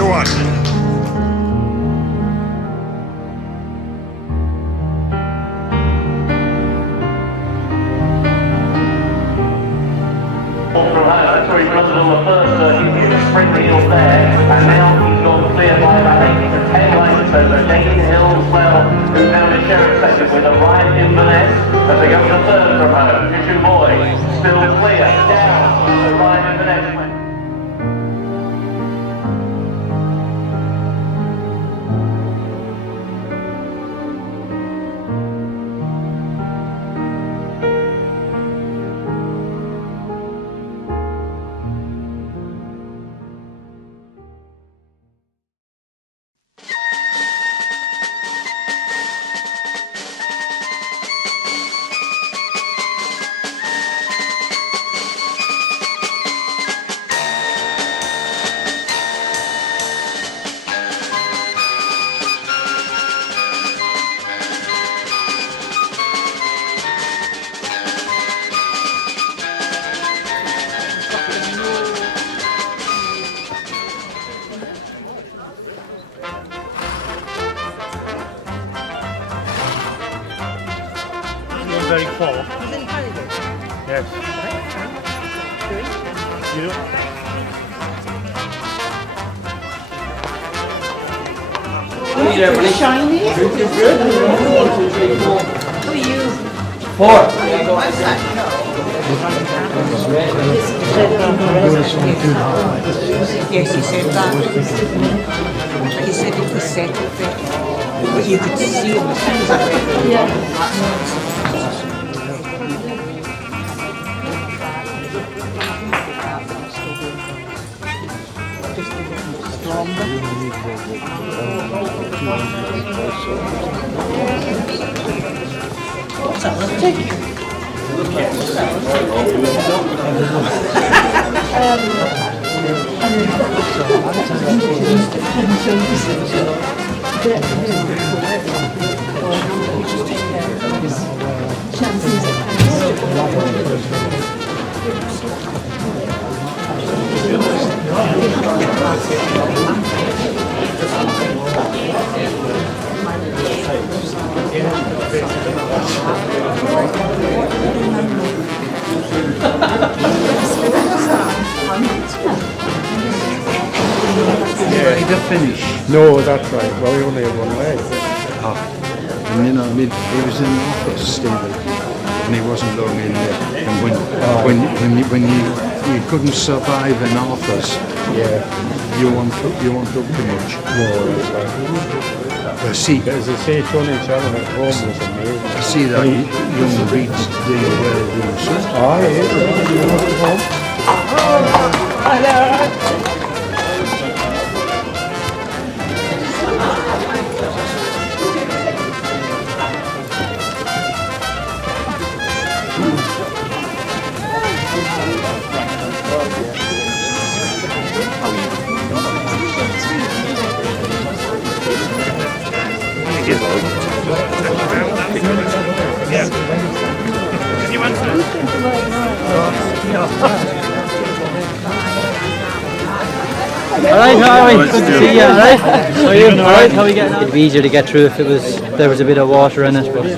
to us. So he runs on the first sprint hill there, and now he's gone clear by about 8 to 10 lengths over James Hill's well, who's now in a sheriff second with Orioninverness as they go to the third from home. Future Boy still clear, down Orioninverness. Very full. Yes. You know? Shiny. Who are you? 4. Yes, he said that. He said it was settled there. But you could see him as soon as I read it. Yeah. Just a bit stronger. What's that? I'll take you. To finish. No, that's right. Well, we only have one leg. And you know, I mean, he was in office, Stevie, and he wasn't long in there. And when you couldn't survive in office, Yeah. you weren't up too much. No, that's right. I see, As I say, Tony Challen at home was amazing. I see that young Reeds do well doing so. Ah, yeah. Alright, how are we? Good to see you, alright? How are you? Alright, how are we getting on? It'd be easier to get through if there was a bit of water in it, but I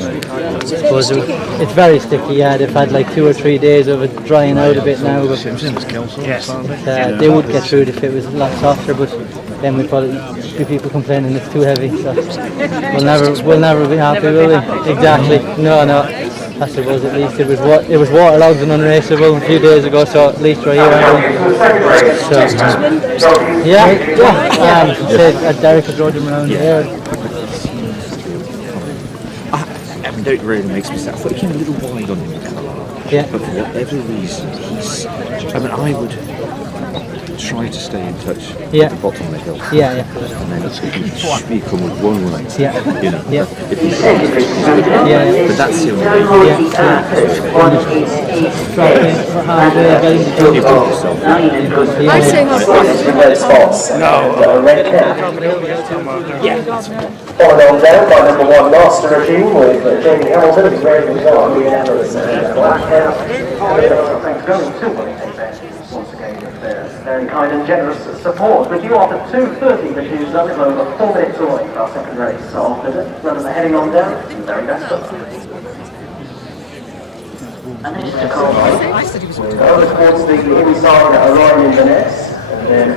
suppose it's very sticky, yeah. They've had like 2 or 3 days of it drying out a bit now, but they would get through it if it was a lot softer, but then we'd probably be people complaining it's too heavy, so we'll never be happy, will we? Exactly. No. I suppose at least it was waterlogged and unraceable a few days ago, so at least we're here. So, yeah. Said Derek had rode him around there. I mean, it really makes me sad. I thought he came a little wide on him. Yeah. But for whatever reason, I would try to stay in touch at the bottom of the hill. Yeah. And then you come with one line. Yeah. You know. Yeah. If he's good, but that's the only way. You put yourself. I say Followed on down by number 1 Master Regime with Jamie Hamilton, who's very good on Orioninverness and Blackhouse. Thanks going to once again if there's very kind and generous support. But you offered 2:30 to choose up over 4 minutes away for our second race. So after the runners are heading on down, very best of luck. And this is the call over towards the inside at Orioninverness, and then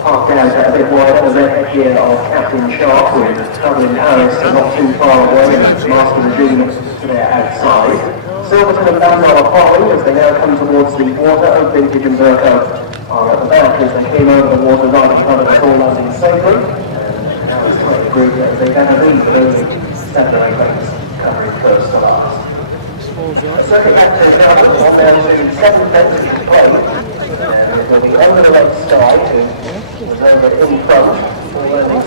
parked out a bit wider the red gear of Captain Sharp with travelling Paris not too far away and Master Regime to their outside. Silverton and Bandar are following as they now come towards the water. Oak Vintage and Burko are at the back as they came over the water right in front of the call landing safely. And now it's quite a group that they have a lead with only 7 or 8 lanes covering first to last. Circuit back to the ground, on down to the second vintage play. And it will be under the red sky who was over in front.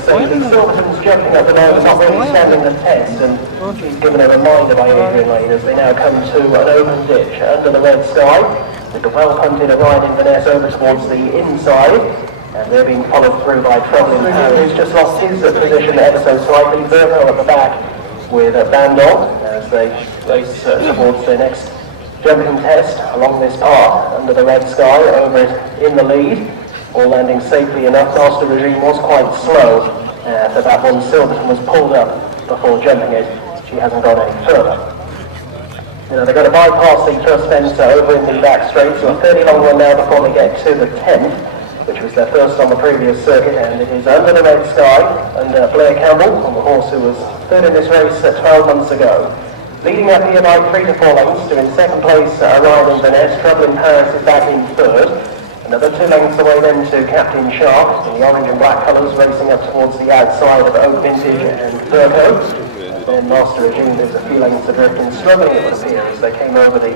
Silverton's jumping up and over, not really standing the test, and he's given a reminder by Adrian Lane as they now come to an open ditch under the red sky, with the well-punted Orioninverness over towards the inside, and they're being followed through by Travelling Power, who's just lost his position ever so slightly. Verno at the back with Bandol as they race towards their next jumping test along this path under the red sky, over it in the lead. All landing safely enough. Master Regime was quite slow for that one. Silverton was pulled up before jumping it. She hasn't gone any further. You know, they've got to bypass the first fence over in the back straight, so a fairly long one now before they get to the 10th, which was their first on the previous circuit, and it is under the red sky, under Blair Campbell, on the horse who was third in this race 12 months ago. Leading up here by 3 to 4 lengths to in second place Orioninverness. Travelling Paris is back in third. Another 2 lengths away then to Captain Sharp in the orange and black colours, racing up towards the outside of Oak Vintage and Burko. Then Master Regime is a few lengths adrift and struggling, it would appear, as they came over the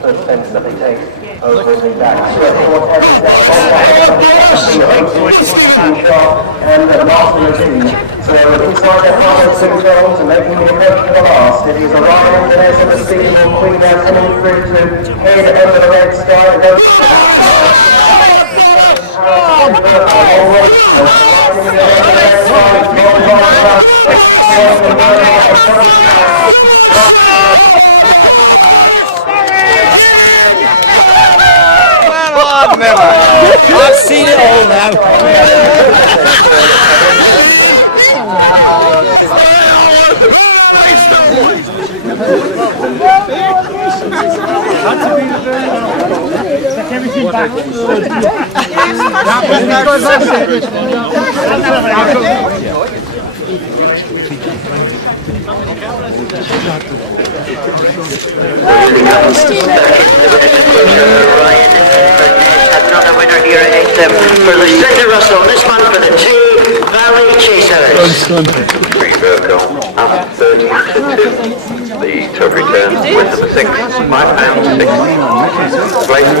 first fence that they take over in the back. And Master Regime. So inside their final 2 turns and making the approach to the last. It is Orioninverness and the Steamboat Queen now coming through to head over the red sky and go. Well, never. I've seen it all now. Everything back. Another winner here at for the second Russell, this one for the 2 Valley Chasers. 3 Virgo, after 30 to 2. The total return with number 6, £5.60. Place.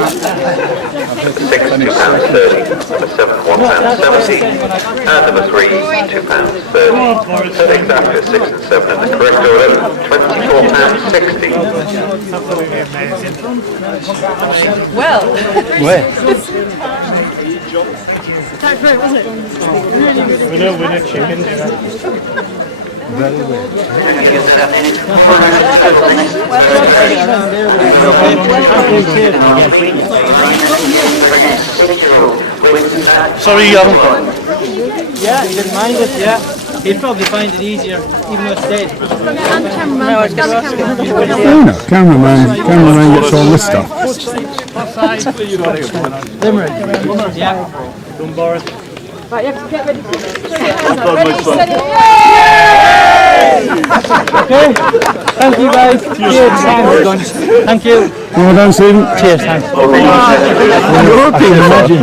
Number 6, £2.30. Number 7, £1.70. And number 3, £2.30. So exactly 6 and 7 in the correct order, £24.60. Well. Where? That's right, wasn't it? Winner, chicken. Very well. Sorry, young. Yeah, he didn't mind it, yeah. He'd probably find it easier, even though it's dead. Cameraman gets all this stuff. Limerick. Yeah. Come, Boris. Right, you have to get ready to Okay. Thank you guys. Cheers. Thank you. Well done, Stephen. Cheers, thanks. Imagine.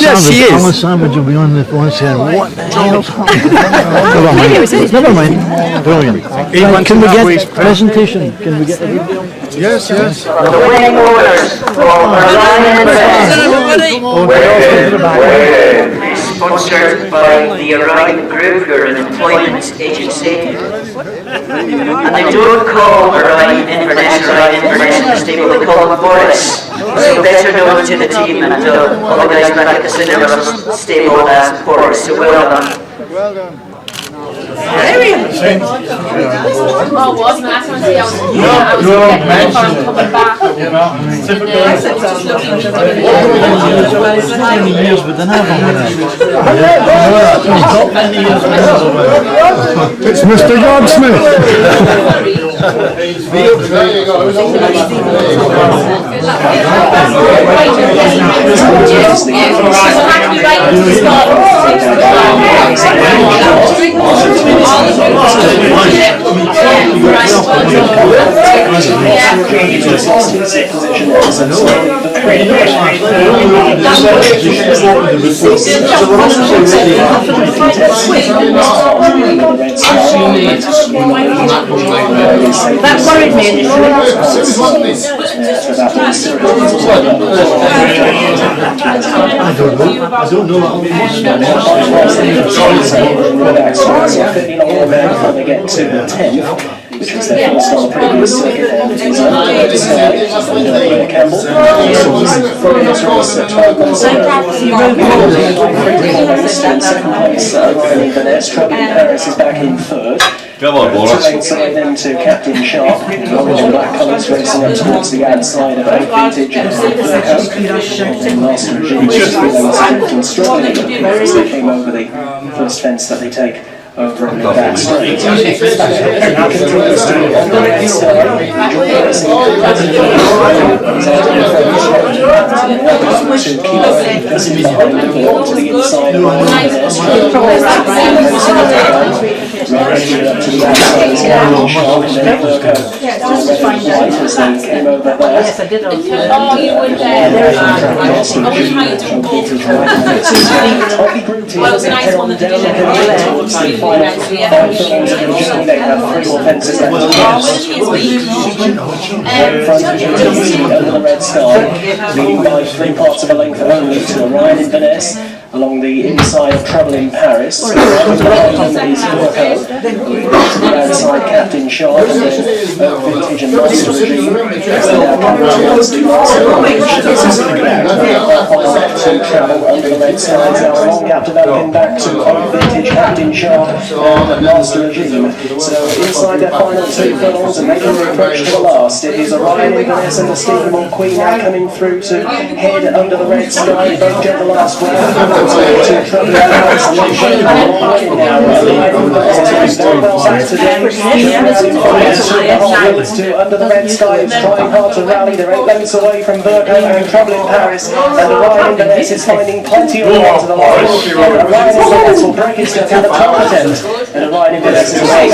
Yes, she is. Alan Sandwich will be on the phone saying, what the hell's happening? Never mind. Brilliant. Can we get presentation? Can we get the video? Yes, yes. The winning winners for Orioninverness. Sponsored by the Orion Group, who are an employment agency. And they don't call Orioninverness in the stable, they call them Borris. So better known to the team and to all the guys back at the cinema stable as Borris. So well done. Well done. Oh, wasn't I? That's when I was coming back. You know, typical. Many years with an album. It's Mr. Godsmith. That worried me initially. I don't know. They get to the 10th, which was their first start previous circuit. Campbell. Second place, Orioninverness. Paris is back in third. Come on, Borris. Then to Captain Sharp, orange and black colours racing up towards the outside of Oak Vintage and Master Regime and struggling as they came over the first fence that they take over in the back straight. Continues to be on the right side. To keep pressing behind and go to the inside of Orioninverness. Right up to the outside is Captain Sharp and then Burko. White as they came over there. Yes, I did. Oh, you were there. Well, it was nice one that did it. They have 3 more fences left. Under the red sky, leading by 3 parts of a length only to Orioninverness along the inside of Trouble in Paris. Is Burko, outside Captain Sharp, and then Vintage and Master Regime. To travel under the red skies, now a long gap developing back to Vintage, Captain Sharp and Master Regime. So inside their final 2 furlongs and making their approach to the last, it is Orioninverness and the Steamboat Queen now coming through to head under the red sky. Both get the last one. To Trouble in Paris and then show them now. Orioninverness very well back today. To under the red sky is trying hard to rally. They're 8 lengths away from Burko and Trouble in Paris, and Orioninverness is finding plenty of room to the line. Orioninverness will break its step at a top attempt, and Orioninverness is away.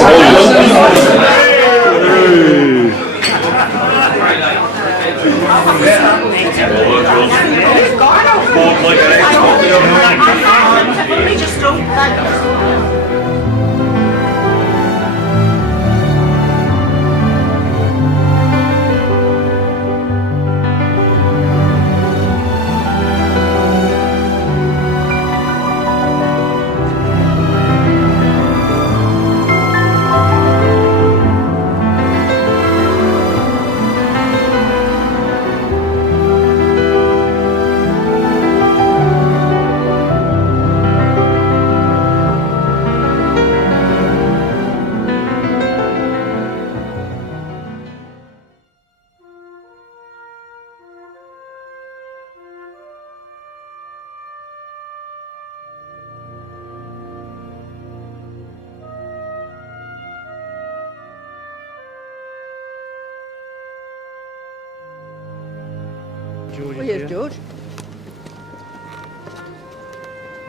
George. Here's George.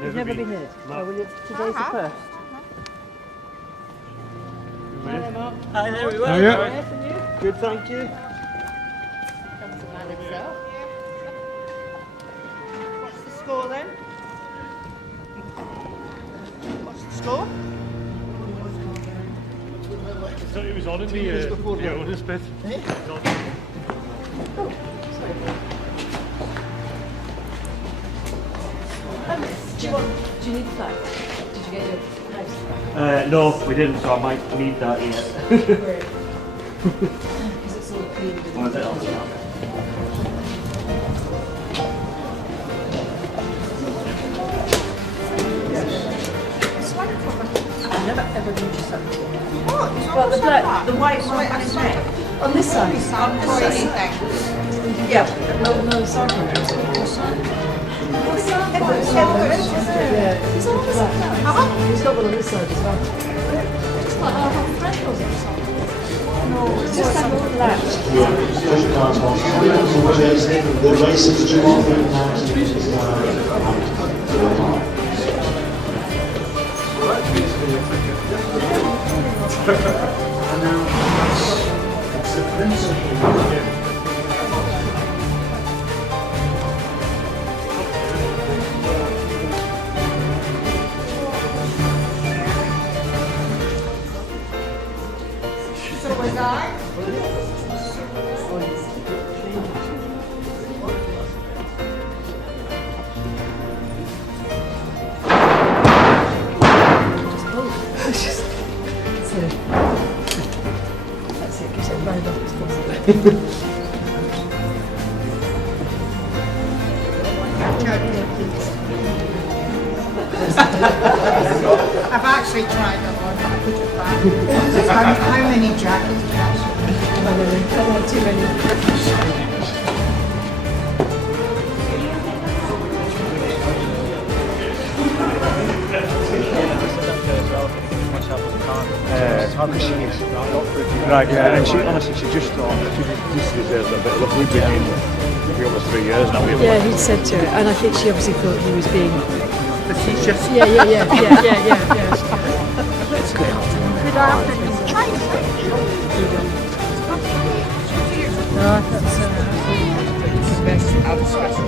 You've never been here? No. Oh, will you? Today's the first. Hi, there we were. Oh, yeah. Nice, and you? Good, thank you. That's the man itself. What's the score then? What's the score? So it was on in the owners bit. Do you need the flag? Did you get your house? No, we didn't, so I might need that yet. Because it's all clean. Or is it on the map? I've never ever been to such. Well, the white one on his neck. On this side. On this side. Yeah. No, sorry. He's on this side. He's got one on this side as well. Just like our friend was it? No, it's just that little latch. The races due off in So was I. That's it, gives it round up as possible. I've actually tried that one, but I put it back. How many jackets do you have? I want too many. Right, yeah, and she honestly, she just thought she just deserves a bit of luck. We've been in for over 3 years now. Yeah, he said to her, and I think she obviously thought he was being facetious. Yeah. It's good. Could I have been Chinese? No, that's best out of special.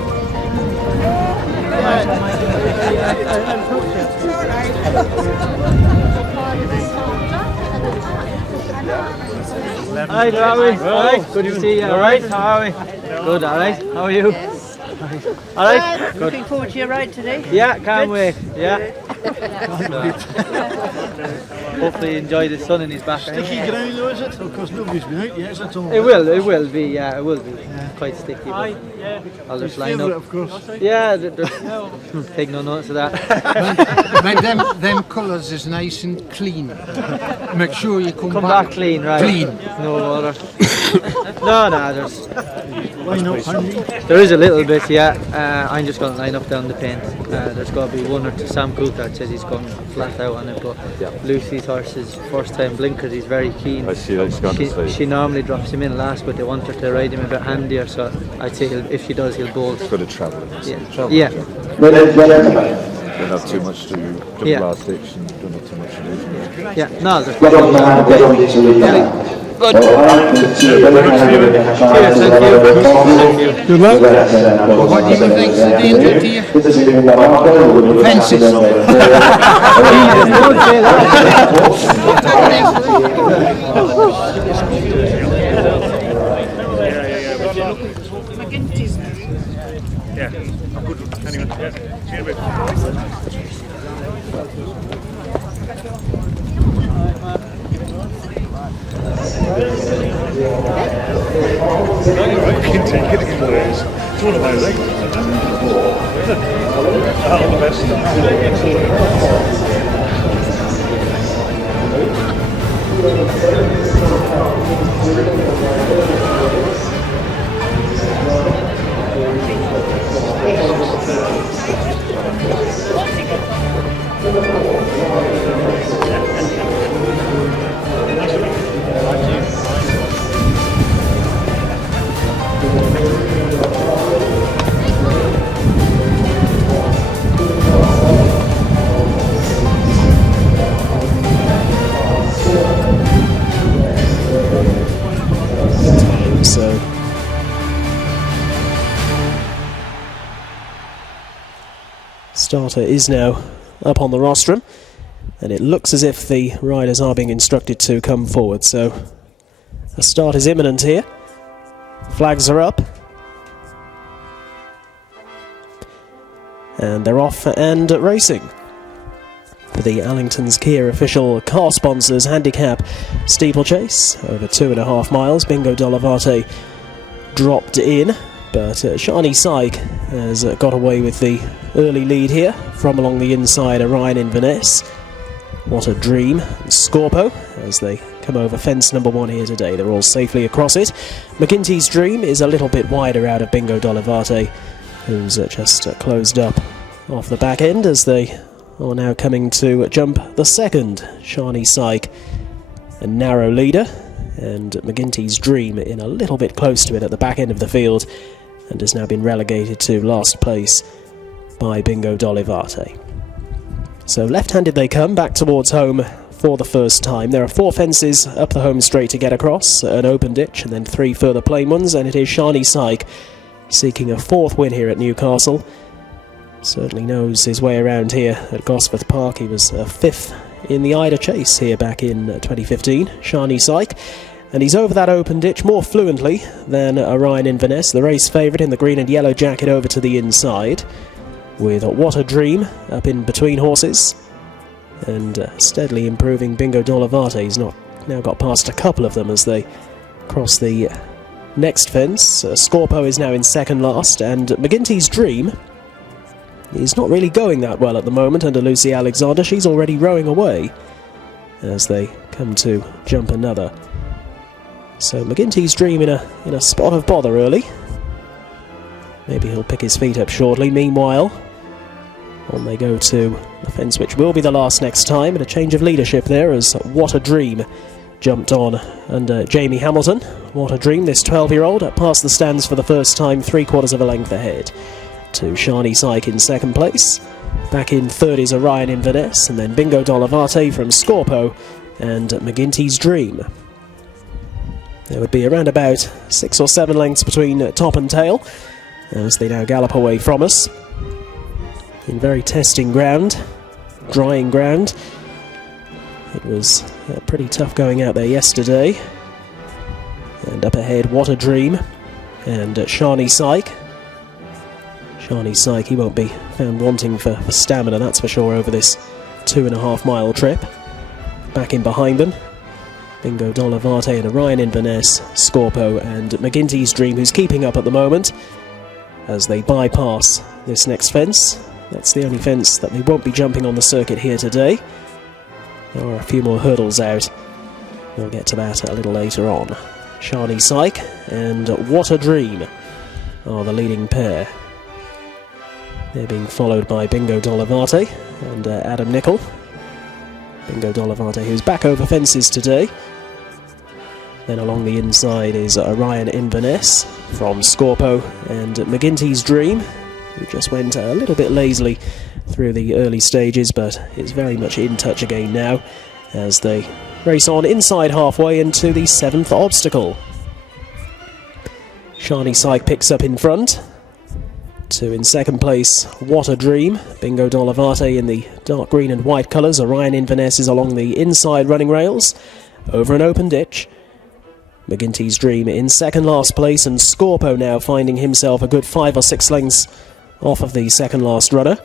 Hi, how are we? Alright, good to see you. Alright, how are we? Good, alright. How are you? Alright, good. looking forward to your ride today. Yeah, can't wait. Yeah. Hopefully you enjoy the sun in his back. Sticky ground though, is it? Because nobody's been out yet, is it? It will be, yeah, it will be. Quite sticky, but I'll just line up. Of course. Yeah, take no notice of that. Make them colours is nice and clean. Make sure you come back clean, right? Clean. No water. no, there's... Line up, There is a little bit, yeah. I'm just going to line up down the paint. There's got to be one or two. Sam Coulthard says he's gone flat out on it, but Lucy's horse is first time blinkers. He's very keen. I see that's going to say. She normally drops him in last, but they want her to ride him a bit handier. So I'd say if she does, he'll bolt. Got to travel. Yeah. Don't have too much to do. Double last ditch and don't have too much to do. Yeah. No, there's Good. Cheers, thank you. Good luck. What do you think's the danger to you? Fences. Yeah, I'm good. Anyway, yeah. See you in a bit. It's one of my legs. All the best. So starter is now up on the rostrum, and it looks as if the riders are being instructed to come forward, so a start is imminent here. Flags are up and they're off and racing. For the Allington's Kia official car sponsors handicap steeplechase over 2.5 miles, Bingo Dolavate dropped in, but Shiny Syke has got away with the early lead here from along the inside. Orioninverness What a Dream and Scorpo as they come over fence number 1 here today. They're all safely across it. McGinty's Dream is a little bit wider out of Bingo Dolivate, who's just closed up off the back end as they are now coming to jump the second. Shani Syke, a narrow leader, and McGinty's Dream in a little bit close to it at the back end of the field, and has now been relegated to last place by Bingo Dolivate. So left-handed they come back towards home for the first time. There are 4 fences up the home straight to get across, an open ditch and then 3 further plain ones, and it is Shani Syke seeking a 4th win here at Newcastle. Certainly knows his way around here at Gosforth Park. He was 5th in the Ida Chase here back in 2015, Shani Syke. And he's over that open ditch more fluently than Orioninverness, the race favourite in the green and yellow jacket, over to the inside, with What a Dream up in between horses, and steadily improving Bingo Dolivate. He's now got past a couple of them as they cross the next fence. Scorpo is now in second last, and McGinty's Dream is not really going that well at the moment under Lucy Alexander. She's already rowing away as they come to jump another. So McGinty's Dream in a spot of bother early. Maybe he'll pick his feet up shortly. Meanwhile, on they go to the fence which will be the last next time, and a change of leadership there as What a Dream jumped on under Jamie Hamilton. What a Dream, this 12-year-old, past the stands for the first time, 3/4 of a length ahead to Shani Syke in second place. Back in third is Orioninverness, and then Bingo Dolivate from Scorpo and McGinty's Dream. There would be around about 6 or 7 lengths between top and tail as they now gallop away from us in very testing ground, drying ground. It was pretty tough going out there yesterday. And up ahead, What a Dream and Shani Syke. Shani Syke, he won't be found wanting for stamina, that's for sure, over this 2.5 mile trip. Back in behind them, Bingo Dolivate and Orioninverness, Scorpo and McGinty's Dream, who's keeping up at the moment as they bypass this next fence. That's the only fence that they won't be jumping on the circuit here today. There are a few more hurdles out. We'll get to that a little later on. Shani Syke and What a Dream are the leading pair. They're being followed by Bingo Dolivate and Adam Nicol. Bingo Dolivate, who's back over fences today. Then along the inside is Orioninverness from Scorpo and McGinty's Dream, who just went a little bit lazily through the early stages, but is very much in touch again now as they race on inside halfway into the 7th obstacle. Shani Syke picks up in front. In second place, What a Dream. Bingo Dolivate in the dark green and white colours. Orioninverness is along the inside running rails, over an open ditch. McGinty's Dream in second last place, and Scorpo now finding himself a good 5 or 6 lengths off of the second last runner,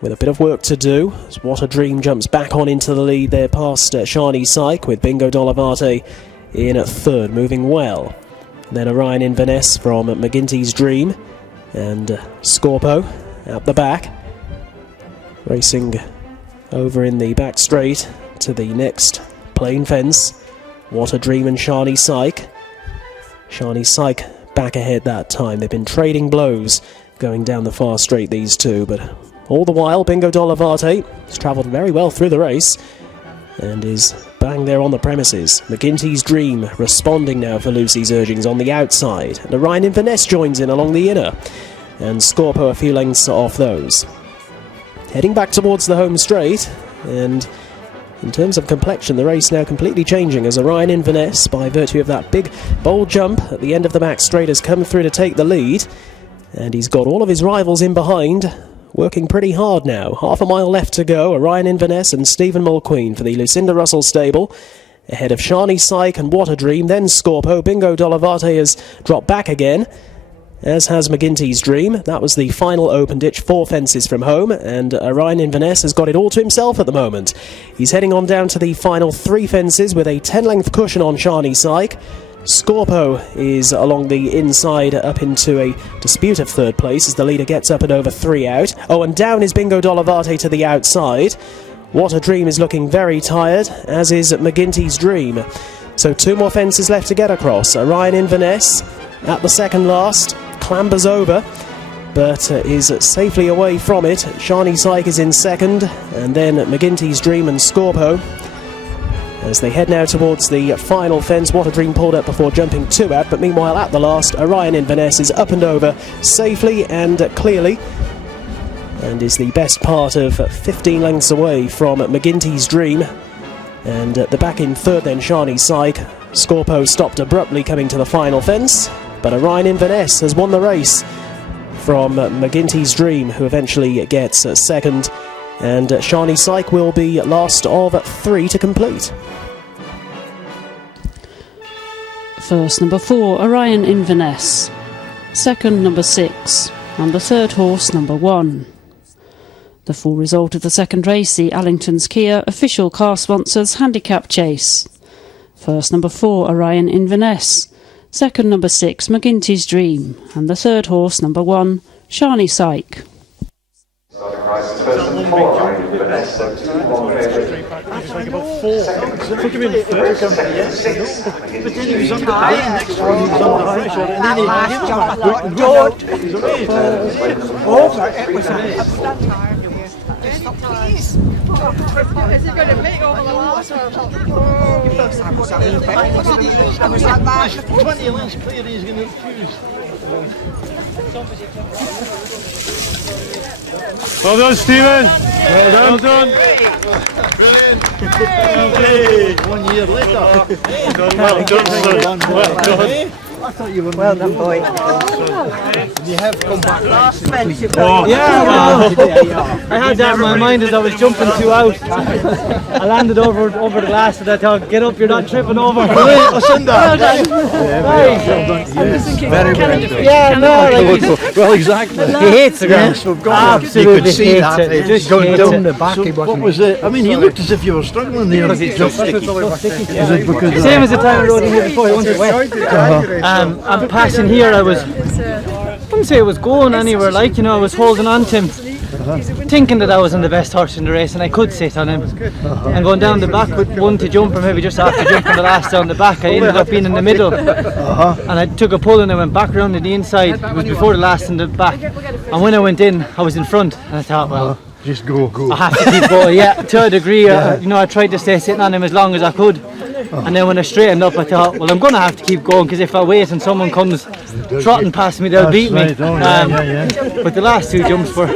with a bit of work to do as What a Dream jumps back on into the lead there past Shani Syke, with Bingo Dolivate in at third, moving well. Then Orioninverness from McGinty's Dream and Scorpo out the back, racing over in the back straight to the next plain fence. What a Dream and Shani Syke. Shani Syke back ahead that time. They've been trading blows going down the far straight, these two, but all the while Bingo Dolivate has travelled very well through the race and is bang there on the premises. McGinty's Dream responding now for Lucy's urgings on the outside, and Orioninverness joins in along the inner, and Scorpo a few lengths off those. Heading back towards the home straight, and in terms of complexion, the race now completely changing as Orioninverness, by virtue of that big bold jump at the end of the back straight, has come through to take the lead, and he's got all of his rivals in behind, working pretty hard now. Half a mile left to go. Orioninverness and Stephen Mulqueen for the Lucinda Russell stable, ahead of Shani Syke and What a Dream, then Scorpo. Bingo Dolivate has dropped back again, as has McGinty's Dream. That was the final open ditch, 4 fences from home, and Orioninverness has got it all to himself at the moment. He's heading on down to the final 3 fences with a 10-length cushion on Shani Syke. Scorpo is along the inside up into a dispute of third place as the leader gets up and over 3 out. Oh, and down is Bingo Dolivate to the outside. What a Dream is looking very tired, as is McGinty's Dream. So 2 more fences left to get across. Orioninverness at the second last, clambers over, but is safely away from it. Shani Syke is in second, and then McGinty's Dream and Scorpo. As they head now towards the final fence, What a Dream pulled up before jumping 2 out, but meanwhile at the last, Orioninverness is up and over safely and clearly, and is the best part of 15 lengths away from McGinty's Dream. And at the back in third then, Shani Syke. Scorpo stopped abruptly coming to the final fence, but Orioninverness has won the race from McGinty's Dream, who eventually gets second, and Shani Syke will be last of 3 to complete. First, number 4, Orioninverness. Second, number 6, and the third horse, number 1. The full result of the second race, the Allington's Kia official car sponsors handicap chase. First, number 4, Orioninverness. Second, number 6, McGinty's Dream. And the third horse, number 1, Shani Syke. It's like about 4. Took him in first. But then he was on the high next one. He was on the high shot. And then he was Is he going to make all the last one? I was like that. 20 lengths clear, he's going to refuse. Well done, Stephen. Well done. Hey. 1 year later. Well done, son. Well done. I thought you were well done, boy. You have come back last friendship. Oh. Yeah, well, I had that in my mind as I was jumping 2 out. I landed over the glass and I thought, get up, you're not tripping over. Well done. Very good. Yeah, no, like, well, exactly. He hates the ground. Yes, we've got absolutely. You could see that. It just going down the back. So what was it? I mean, you looked as if you were struggling there. Because it's so sticky. Same as the time I rode in here before, he wanted wet. I'm passing here, I wouldn't say I was going anywhere, like, you know, I was holding on to him, thinking that I was on the best horse in the race and I could sit on him. And going down the back with 1 to jump, or maybe just after jumping the last down the back, I ended up being in the middle. And I took a pull and I went back round to the inside. It was before the last in the back. And when I went in, I was in front. And I thought, well, just go. I have to keep going, yeah, to a degree. You know, I tried to stay sitting on him as long as I could. And then when I straightened up, I thought, well, I'm going to have to keep going, because if I wait and someone comes trotting past me, they'll beat me. But the last 2 jumps were,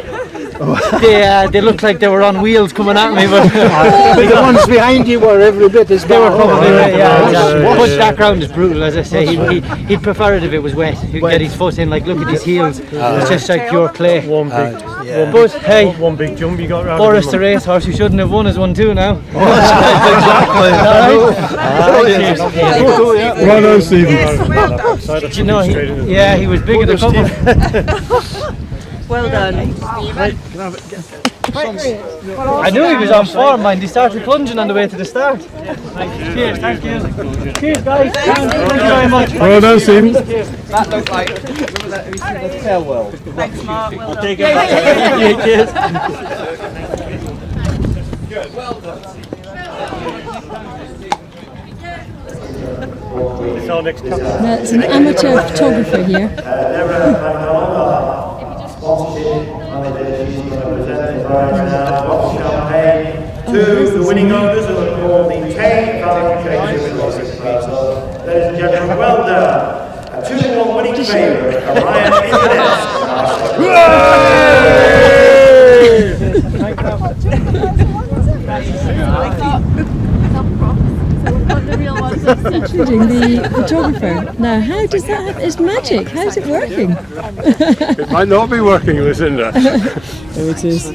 they looked like they were on wheels coming at me. But the ones behind you were every bit as they were probably But that ground is brutal, as I say. He'd prefer it if it was wet. He'd get his foot in, like, look at his heels. It's just like pure clay. But hey, one big jump you got around. Borris the racehorse, who shouldn't have won, has won 2 now. Exactly. Well done, Stephen. You know, he was big in the couple. Well done. I knew he was on form, mind. He started plunging on the way to the start. Cheers, thank you. Cheers, guys. Thank you very much. Well done, Stephen. That looked like, remember that, have you seen the tail well? Thanks, Mark. Well done. Take it back. Cheers. Good, well done. It's an amateur photographer here. To the winning owners of the call, the 10 qualification ladies and gentlemen, well done. A 2-1 winning favourite, Orioninverness. Including the photographer. Now, how does that happen? It's magic. How's it working? It might not be working, Lucinda. There it is.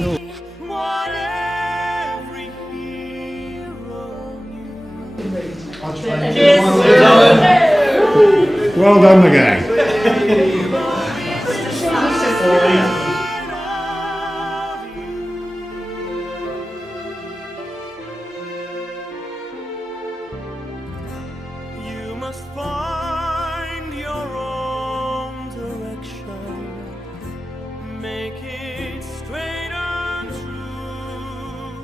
Well done, the gang. You must find your own direction, make it straight and true,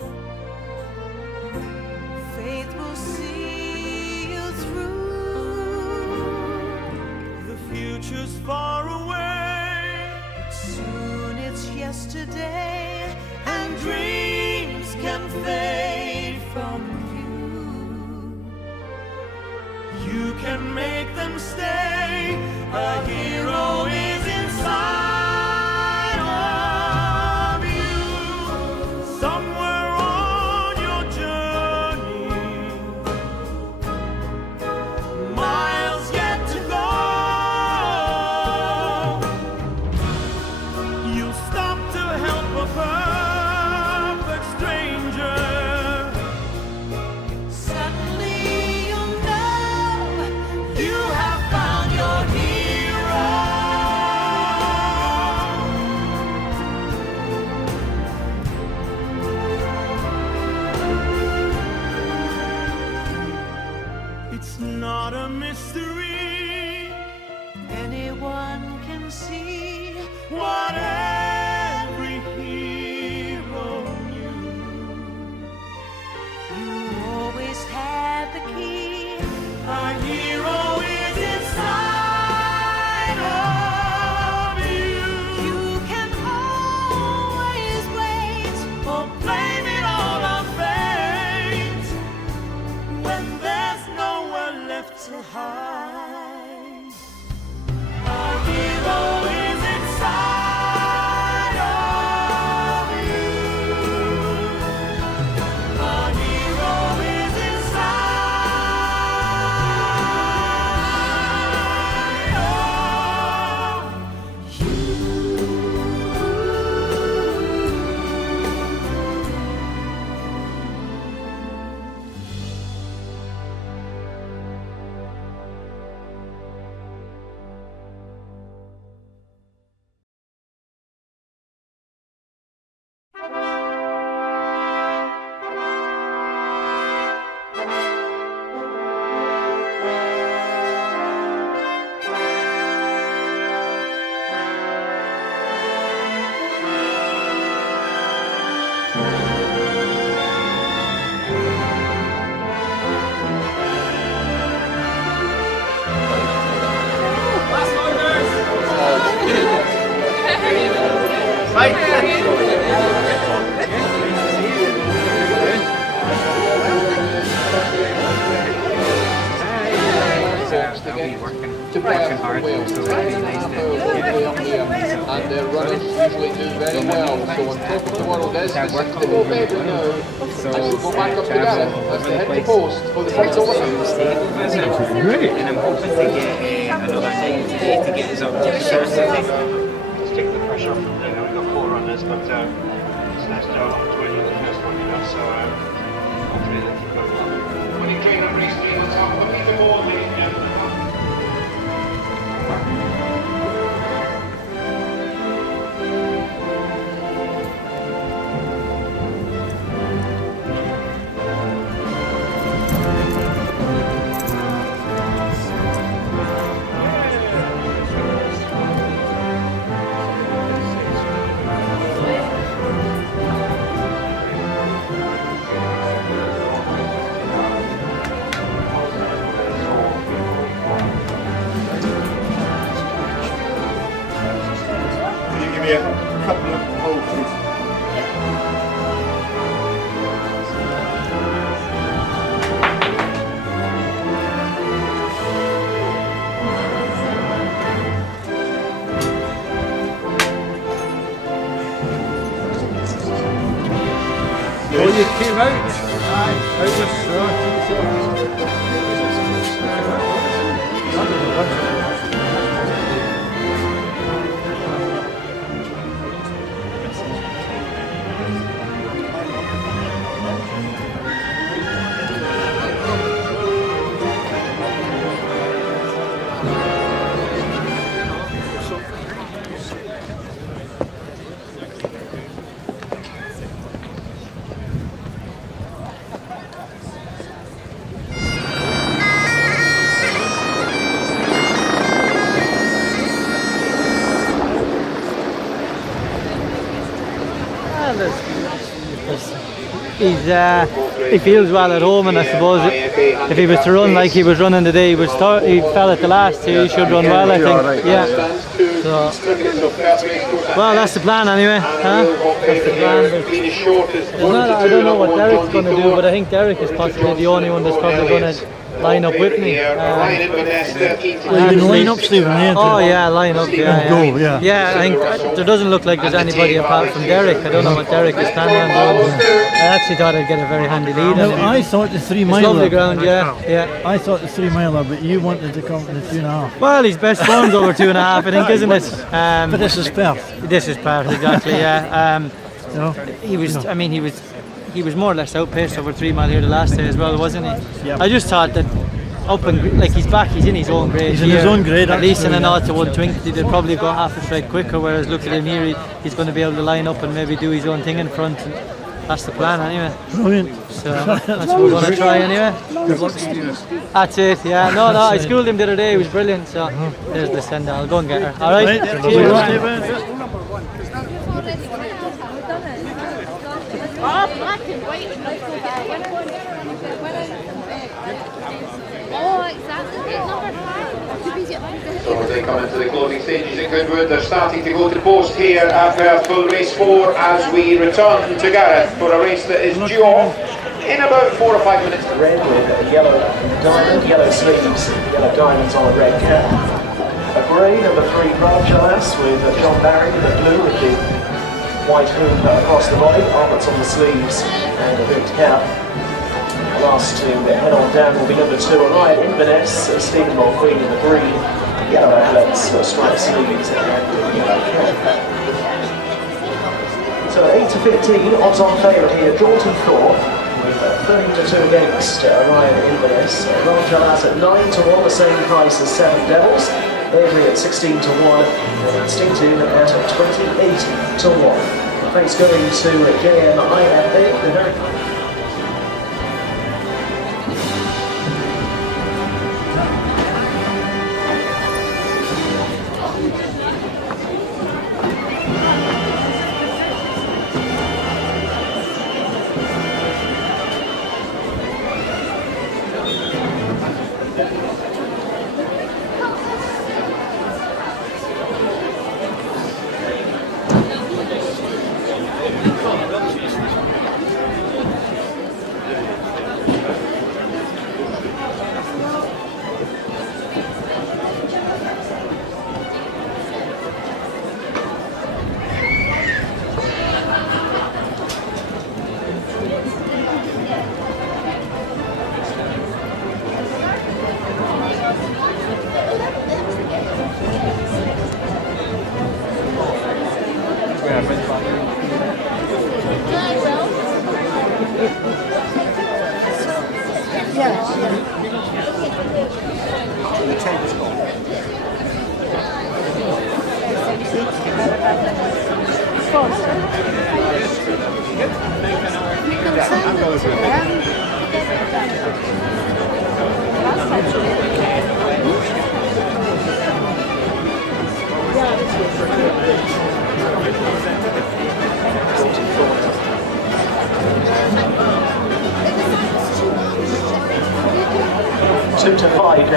today, and dreams can fade from view. You can make them stay. A hero is inside of you. Somewhere on your journey, miles yet to go. You'll stop to help a perfect stranger. Suddenly you'll know you have found your hero. It's not a mystery. Anyone can see what every hero knew. You always had the key. A hero is inside of you. You can always wait or blame it all on fate when there's nowhere left to hide. A hero is inside of you. A hero is inside of you. Working hard, so it's nice and their runners usually do very well. So on top of the world is the 64 bedroom now. I shall go back up to Gareth as they hit the post for the title winner. Great. And I'm hoping to get another time today to get us up to the first. Let's take the pressure off. We've got 4 runners, but it's a nice job to win the first one, so hopefully they'll keep going well. Winning trainer race 3 on top, looking to go on the A couple of pulses. Oh, you came out. Out with He feels well at home, and I suppose if he was to run like he was running today, he fell at the last two, he should run well, I think. Yeah. So, well, that's the plan anyway. Huh? That's the plan. I don't know what Derek's going to do, but I think Derek is possibly the only one that's probably going to line up with me. You can line up, Stephen. Oh yeah, line up. Yeah, go, yeah. Yeah, I think there doesn't look like there's anybody apart from Derek. I don't know what Derek is planning on doing. I actually thought I'd get a very handy lead. No, I thought the 3 miler. It's lovely ground, yeah. I thought the 3 miler, but you wanted to come to the 2.5. Well, his best form's over 2.5, I think, isn't it? But this is Perth. This is Perth, exactly. Yeah. No. He was. I mean, he was more or less outpaced over 3 mile here the last day as well, wasn't he? Yep. I just thought that up and like he's back, he's in his own grade. He's in his own grade. At least in an auto 120, they'd probably go half a straight quicker. Whereas look at him here, he's going to be able to line up and maybe do his own thing in front. And that's the plan anyway. Brilliant. So that's what we're going to try anyway. Good luck, Stephen. That's it. Yeah. No, I schooled him the other day. He was brilliant. So there's the sender. I'll go and get her. All right. Cheers. Oh, exactly. So they come into the closing stages at Goodwood. They're starting to go to post here at Perth for race 4 as we return to Gareth for a race that is due off in about 4 or 5 minutes. Red with a yellow diamond, yellow sleeves, yellow diamonds on a red cap. A grey number 3 Branchalas with John Barry, the blue with the white hoop across the body, armlets on the sleeves and a hooped cap. The last to head on down will be number 2 Orioninverness, Stephen Mulqueen in the green, yellow armlets, striped sleeves and yellow cap. So 8 to 15, odds on favourite here, Jaunty Thor with 30 to 2 against Orioninverness. Ranchalas at 9 to 1, the same price as 7 Devils. Avery at 16 to 1, and Instinctive at 28 to 1. Thanks going to JMIFA, the very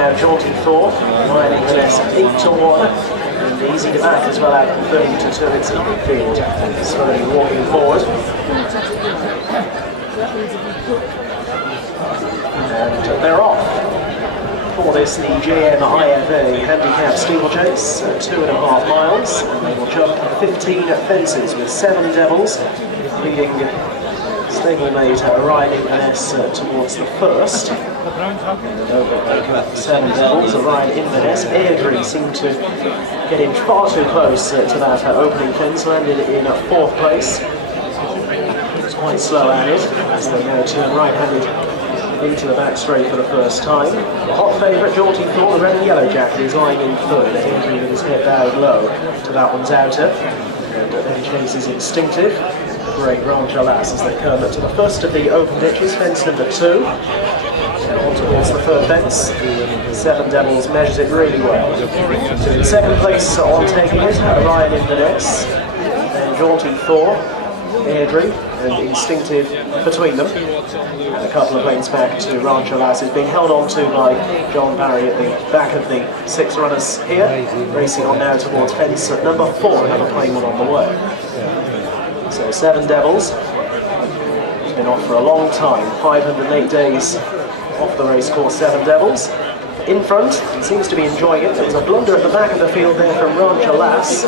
now, Jaunty Thor, Orioninverness 8 to 1, and easy to back as well out from 30 to 2, it's even field, slowly walking forward. And they're off for this, the JMIFA handicap steeplechase, 2.5 miles, and they will jump 15 fences with 7 Devils, leading stablemate Orioninverness towards the first. Over 7 Devils, Orioninverness. Airdrie seemed to get in far too close to that opening fence, landed in 4th place. It's quite slow at it as they now turn right-handed into the back straight for the first time. The hot favourite, Jaunty Thor, the red and yellow jacket, is lying in 3rd, Airdrie with his head bowed low to that one's outer. And then chases Instinctive. Great Ranchalas as they come to the first of the open ditches, fence number 2. On towards the 3rd fence. 7 Devils measures it really well. So in 2nd place on taking it, Orioninverness. Then Jaunty Thor, Airdrie. and Instinctive between them. And a couple of lanes back to Rancho Lass is being held on to by John Barry at the back of the 6 runners here. Racing on now towards fence at number 4, another plain one on the way. So 7 Devils. He's been off for a long time, 508 days off the race course, 7 Devils. In front, he seems to be enjoying it. There was a blunder at the back of the field there from Rancho Lass,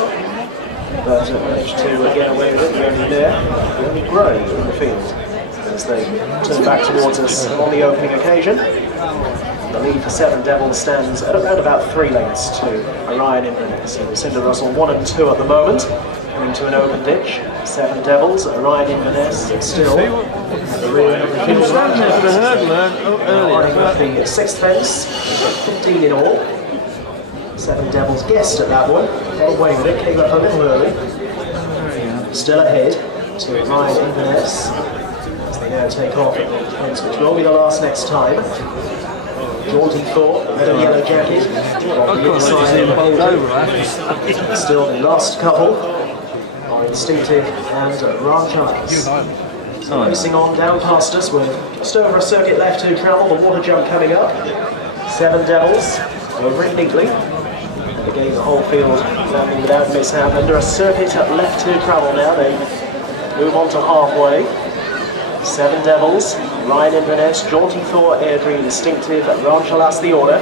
but managed to get away with it. The only there, the only grey in the field as they turn back towards us on the opening occasion. The lead for 7 Devils stands at around about 3 lengths to Orioninverness. Cinder Russell 1 and 2 at the moment. Coming to an open ditch. 7 Devils, Orioninverness still at the rear of the field. Running with the 6th fence, 15 in all. 7 Devils guessed at that one, got away with it, came up a little early. Still ahead to Orioninverness as they now take off at the fence, which will be the last next time. Jaunty Thought, the little yellow jacket, on the inside of the boulder. Still the last couple are Instinctive and Rancho Lass. So racing on down past us with just over a circuit left to travel, the water jump coming up. 7 Devils over it neatly. And again the whole field landing without mishap under a circuit at left to travel now. They move on to halfway. 7 Devils, Orioninverness, Jaunty Thor, Airdrie, Instinctive, and Rancho Lass the order.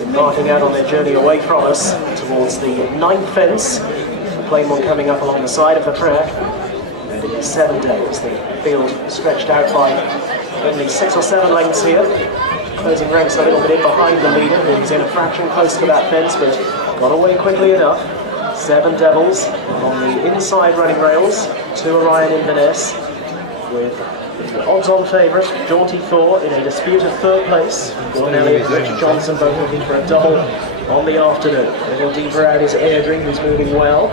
Embarking out on their journey away from us towards the 9th fence. The plain one coming up along the side of the track. And it is 7 Devils. The field stretched out by only 6 or 7 lengths here. Closing ranks a little bit in behind the leader, who's in a fraction close to that fence, but got away quickly enough. 7 Devils on the inside running rails to Orioninverness with the odds-on favourite, Jaunty Thor, in a disputed 3rd place. Gordon Elliott and Richard Johnson both looking for a double on the afternoon. A little deeper out is Airdrie, who's moving well.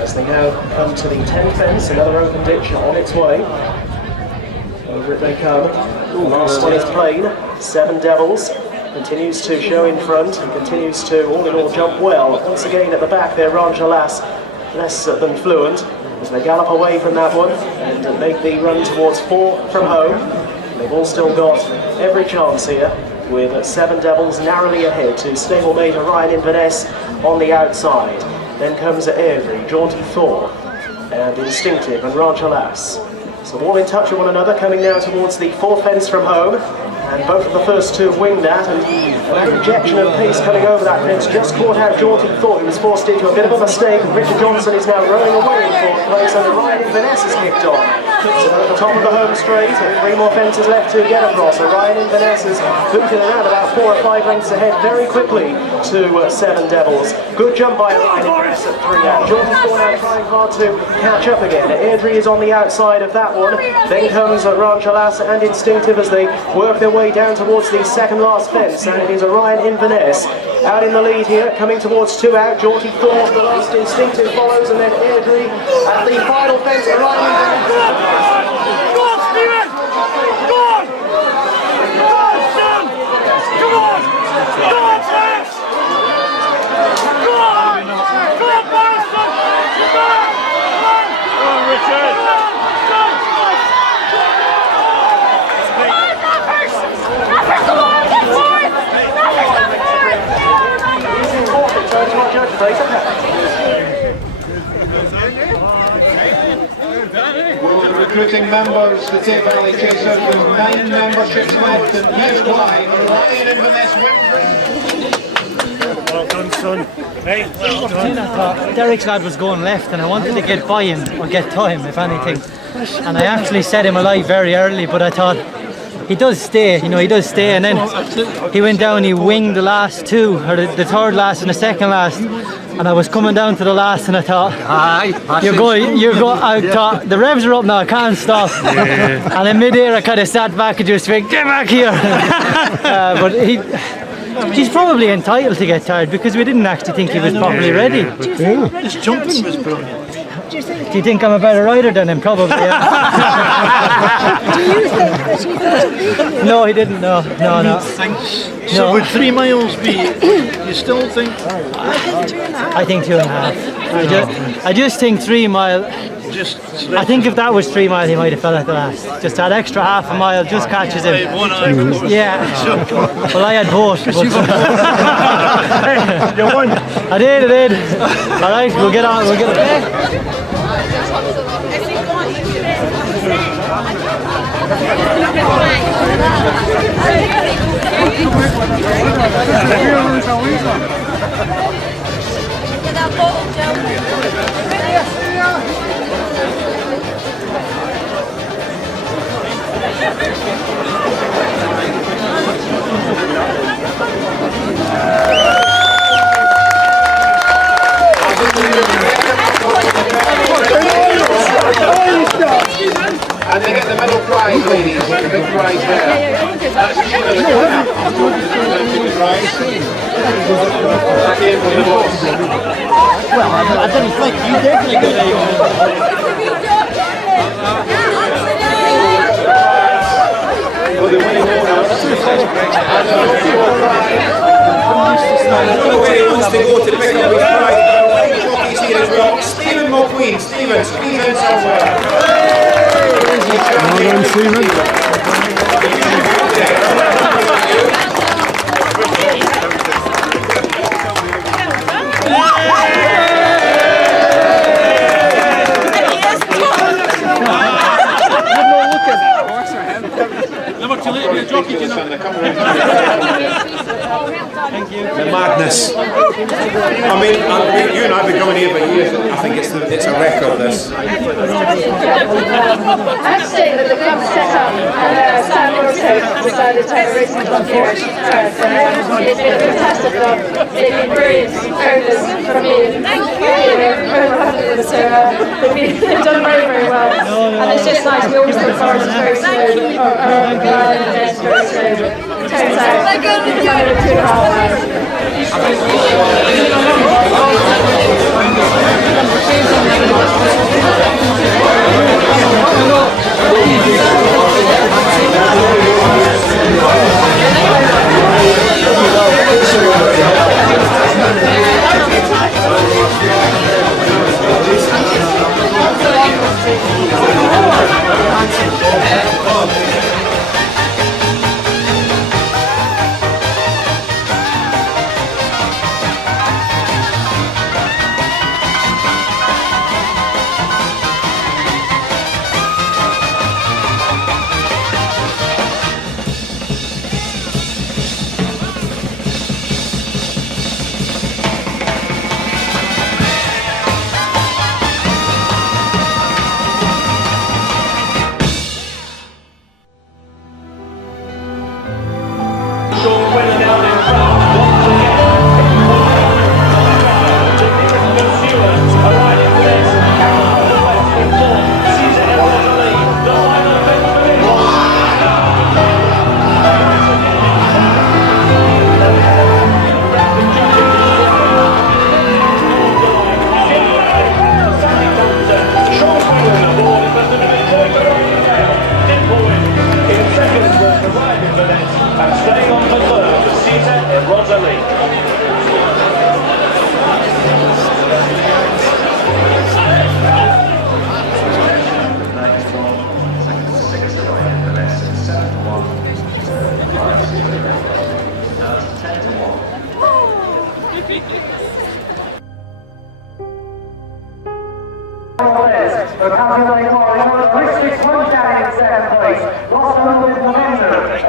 As they now come to the 10th fence, another open ditch on its way. Over it they come. Last one is plain. 7 Devils continues to show in front and continues to, all in all, jump well. Once again at the back there, Rancho Lass, less than fluent, as they gallop away from that one and make the run towards 4 from home. They've all still got every chance here, with 7 Devils narrowly ahead to stablemate Orioninverness on the outside. Then comes Airdrie, Jaunty Thor, and Instinctive and Rancho Lass. So all in touch with one another, coming now towards the 4th fence from home. And both of the first 2 have winged that, and an injection of pace coming over that fence just caught out Jaunty Thought, who was forced into a bit of a mistake, and Richard Johnson is now rowing away in 4th place, and Orioninverness has kicked on. So at the top of the home straight, and 3 more fences left to get across. Orioninverness has booted around about 4 or 5 lengths ahead very quickly to 7 Devils. Good jump by Orioninverness at 3 out. Jaunty Thought now trying hard to catch up again. Airdrie is on the outside of that one. Then comes Rancho Lass and Instinctive as they work their way down towards the 2nd last fence, and it is Orioninverness out in the lead here, coming towards 2 out. Jaunty Thought, the last Instinctive follows, and then Airdrie at the final fence. Orioninverness. Go on, Stephen! Go on! Go on, son! Come on! Go on, Boris! Go on! Go on, Boris, son! Come on! Come on, Richard! We're recruiting members to take Valley Chasers with 9 memberships left, and here's why. Orioninverness wins. Well done, son. Hey, well done. I thought Derek's lad was going left, and I wanted to get by him, or get time, if anything. And I actually set him alive very early, but I thought, he does stay, he does stay, and then he went down, he winged the last 2, or the 3rd last and the 2nd last, and I was coming down to the last, and I thought, I thought, the revs are up now, I can't stop. And in mid-air I kind of sat back and just went, get back here. But he's probably entitled to get tired, because we didn't actually think he was properly ready. His jumping was brilliant. Do you think I'm a better rider than him? Probably, yeah. Do you think that he did? No, he didn't, no. So would 3 miles be, you still think? I think 2.5. I just think 3 mile, I think if that was 3 miles, he might have fell at the last. Just that extra half a mile just catches him. Yeah. Well, I had both. You won. I did. All right, we'll get on. We'll get it. And they get the medal prize, ladies. The big prize there. That came from the boss. Well, I didn't think you definitely got Nobody wants to go to pick up his prize. Jockey's here as well. Stephen McQueen. Stephen, squeeze in somewhere. Well done, Stephen. The madness. I mean, you and I have been coming here for years. I think it's a record, this. I have to say that the club set up and Stan Morrison decided to have a racing club here at Paris. It's been a fantastic club. They've been brilliant owners from me. So they've done very, very well. And it's just nice. We always thought Forest was very slow. Orioninverness very slow. Turns out it's under 2.5 hours.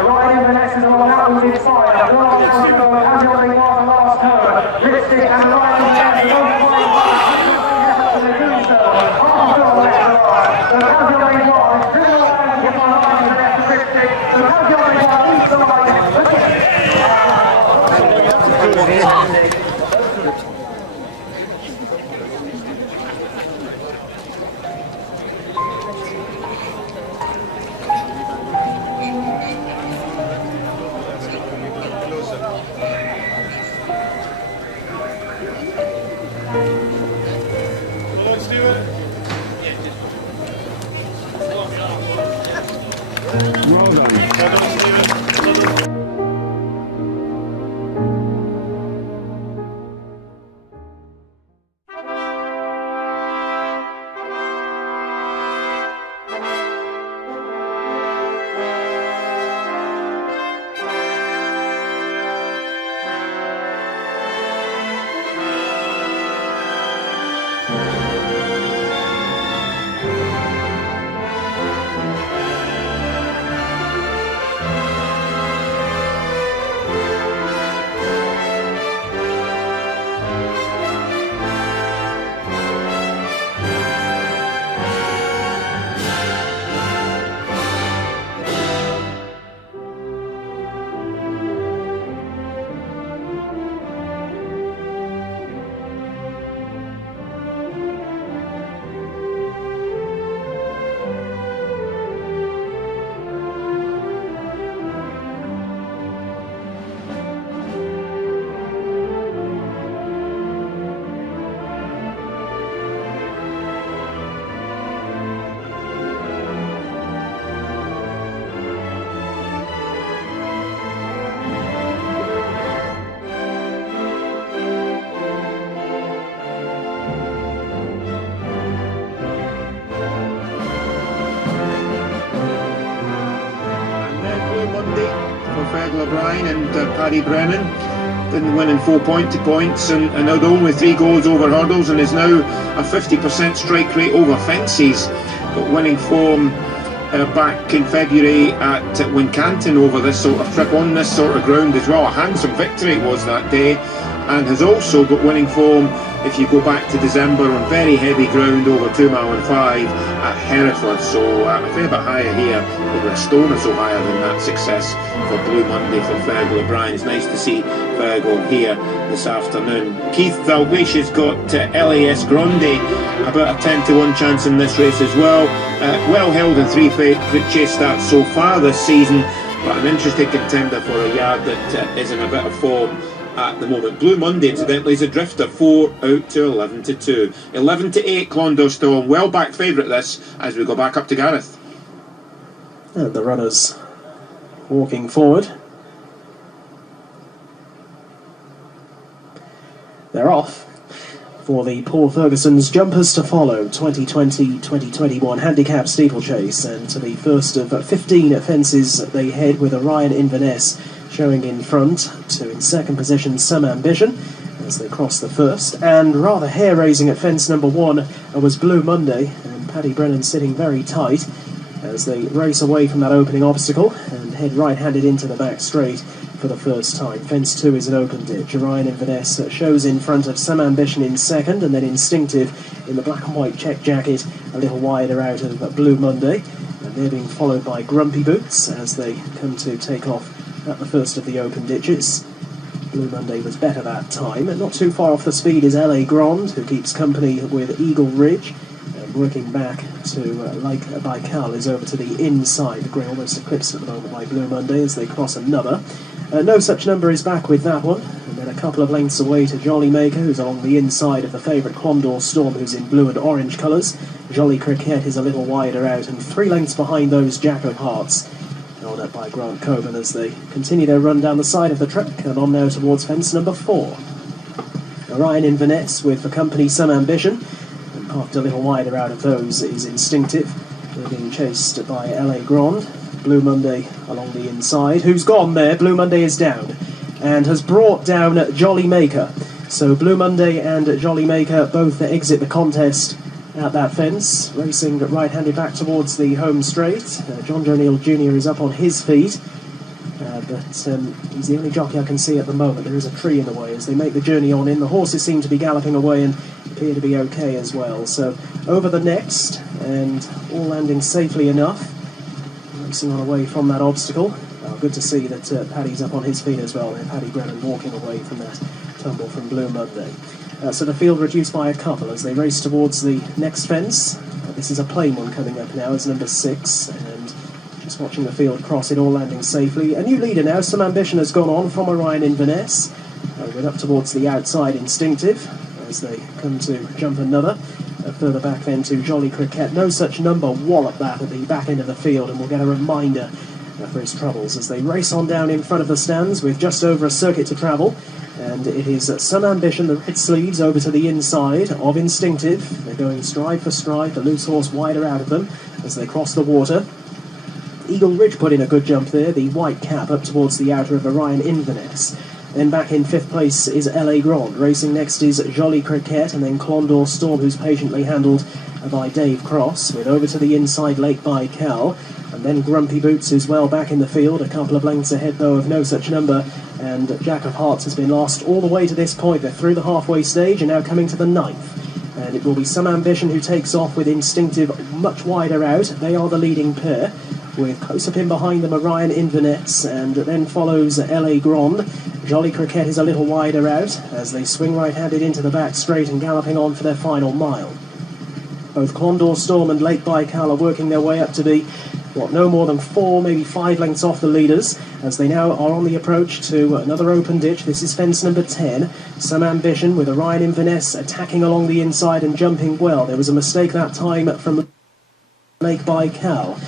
Orioninverness is all happened inside. The last one to go, and the last turn. Lipstick and Orioninverness don't quite want to do so. Half a left to right. So calculating one, driven around with Orioninverness to Lipstick. So calculating one, each side. for Fergal O'Brien and Paddy Brennan. Didn't win in 4 point-to-points and had only 3 goals over hurdles and is now a 50% strike rate over fences. Got winning form back in February at Wincanton over this sort of trip on this sort of ground as well. A handsome victory it was that day, and has also got winning form if you go back to December on very heavy ground over 2 mile and 5 at Hereford. So a fair bit higher here, over a stone or so higher than that success for Blue Monday for Fergal O'Brien. It's nice to see Fergal here this afternoon. Keith Dalglish has got LAS Grande, about a 10-to-1 chance in this race as well. Well held in 3 chase starts so far this season, but an interesting contender for a yard that is in a bit of form at the moment. Blue Monday, incidentally, is a drifter, 4 out to 11-2. 11-8, Clondor Storm. Well-backed favourite this as we go back up to Gareth. And the runners walking forward. They're off for the Paul Ferguson's Jumpers to Follow 2020-2021 handicap steeplechase, and to the first of 15 fences they head with Orioninverness showing in front, to in second position Some Ambition as they cross the first, and rather hair-raising at fence number 1 was Blue Monday, and Paddy Brennan sitting very tight as they race away from that opening obstacle and head right-handed into the back straight for the first time. Fence 2 is an open ditch. Orioninverness shows in front of Some Ambition in second, and then Instinctive in the black and white check jacket a little wider out of Blue Monday, and they're being followed by Grumpy Boots as they come to take off at the first of the open ditches. Blue Monday was better that time, and not too far off the speed is LA Grande, who keeps company with Eagle Ridge, and working back to Lake Baikal is over to the inside. The grey almost eclipsed at the moment by Blue Monday as they cross another. No Such Number is back with that one, and then a couple of lengths away to Jolly Maker, who's along the inside of the favourite Clondor Storm, who's in blue and orange colours. Jolly Cricket is a little wider out, and 3 lengths behind those Jack of Hearts, held up by Grant Coburn as they continue their run down the side of the track and on now towards fence number 4. Orioninverness with for company Some Ambition, and parked a little wider out of those is Instinctive. They're being chased by LA Grande. Blue Monday along the inside. Who's gone there? Blue Monday is down and has brought down Jolly Maker. So Blue Monday and Jolly Maker both exit the contest at that fence, racing right-handed back towards the home straight. John O'Neill Jr. is up on his feet, but he's the only jockey I can see at the moment. There is a tree in the way as they make the journey on in. The horses seem to be galloping away and appear to be okay as well. So over the next, and all landing safely enough, racing on away from that obstacle. Good to see that Paddy's up on his feet as well, and Paddy Brennan walking away from that tumble from Blue Monday. So the field reduced by a couple as they race towards the next fence. This is a plain one coming up now, it's number 6, and just watching the field cross it, all landing safely. A new leader now, Some Ambition has gone on from Orioninverness, with up towards the outside Instinctive as they come to jump another. Further back then to Jolly Cricket. No Such Number wallop that at the back end of the field, and we'll get a reminder for his troubles as they race on down in front of the stands with just over a circuit to travel. And it is Some Ambition, the red sleeves, over to the inside of Instinctive. They're going stride for stride, the loose horse wider out of them as they cross the water. Eagle Ridge put in a good jump there, the white cap up towards the outer of Orioninverness. Then back in 5th place is LA Grande. Racing next is Jolly Cricket, and then Clondor Storm, who's patiently handled by Dave Cross, with over to the inside Lake Baikal. And then Grumpy Boots is well back in the field, a couple of lengths ahead though of No Such Number, and Jack of Hearts has been lost all the way to this point. They're through the halfway stage and now coming to the 9th. And it will be Some Ambition who takes off with Instinctive much wider out. They are the leading pair, with close up in behind them Orioninverness, and then follows LA Grande. Jolly Cricket is a little wider out as they swing right-handed into the back straight and galloping on for their final mile. Both Clondor Storm and Lake Baikal are working their way up to be, no more than 4, maybe 5 lengths off the leaders as they now are on the approach to another open ditch. This is fence number 10. Some Ambition with Orioninverness attacking along the inside and jumping well. There was a mistake that time from Lake Baikal.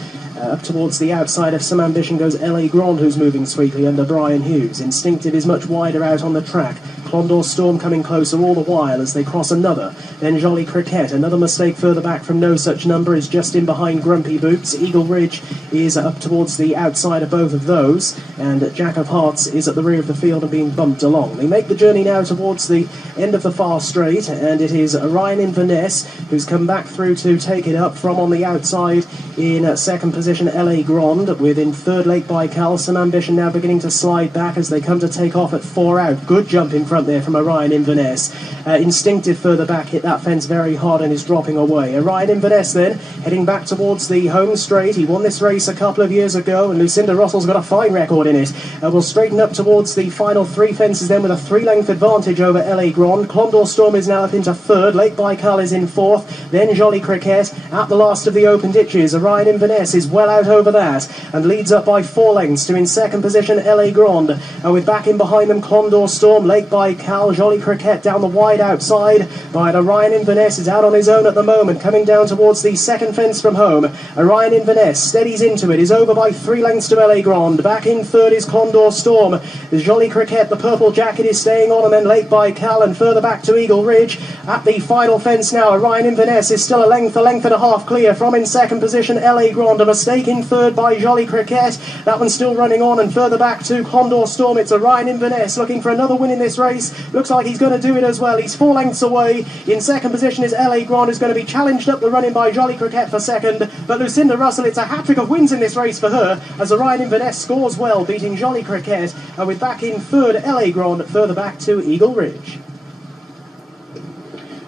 Up towards the outside of Some Ambition goes LA Grand, who's moving sweetly under Brian Hughes. Instinctive is much wider out on the track. Clondor Storm coming closer all the while as they cross another. Then Jolly Cricket, another mistake further back from No Such Number, is just in behind Grumpy Boots. Eagle Ridge is up towards the outside of both of those, and Jack of Hearts is at the rear of the field and being bumped along. They make the journey now towards the end of the far straight, and it is Orioninverness who's come back through to take it up from on the outside in second position. LA Grand within third, Lake Baikal. Some Ambition now beginning to slide back as they come to take off at 4 out. Good jump in front there from Orioninverness. Instinctive further back, hit that fence very hard and is dropping away. Orioninverness then heading back towards the home straight. He won this race a couple of years ago, and Lucinda Russell's got a fine record in it. Will straighten up towards the final 3 fences then with a 3-length advantage over LA Grand. Clondor Storm is now up into third. Lake Baikal is in fourth. Then Jolly Cricket at the last of the open ditches. Orioninverness is well out over that and leads up by 4 lengths to in second position LA Grand. With back in behind them Clondor Storm, Lake Baikal, Jolly Cricket down the wide outside. But Orioninverness is out on his own at the moment, coming down towards the second fence from home. Orioninverness steadies into it, is over by 3 lengths to LA Grand. Back in third is Clondor Storm. Jolly Cricket, the purple jacket, is staying on, and then Lake Baikal, and further back to Eagle Ridge. At the final fence now, Orioninverness is still a length and a half clear from in second position LA Grand. A mistake in third by Jolly Cricket. That one's still running on, and further back to Clondor Storm. It's Orioninverness looking for another win in this race. Looks like he's going to do it as well. He's 4 lengths away. In second position is LA Grand, who's going to be challenged up the running by Jolly Cricket for second. But Lucinda Russell, it's a hat-trick of wins in this race for her, as Orioninverness scores well, beating Jolly Cricket. And with back in third, LA Grand, further back to Eagle Ridge.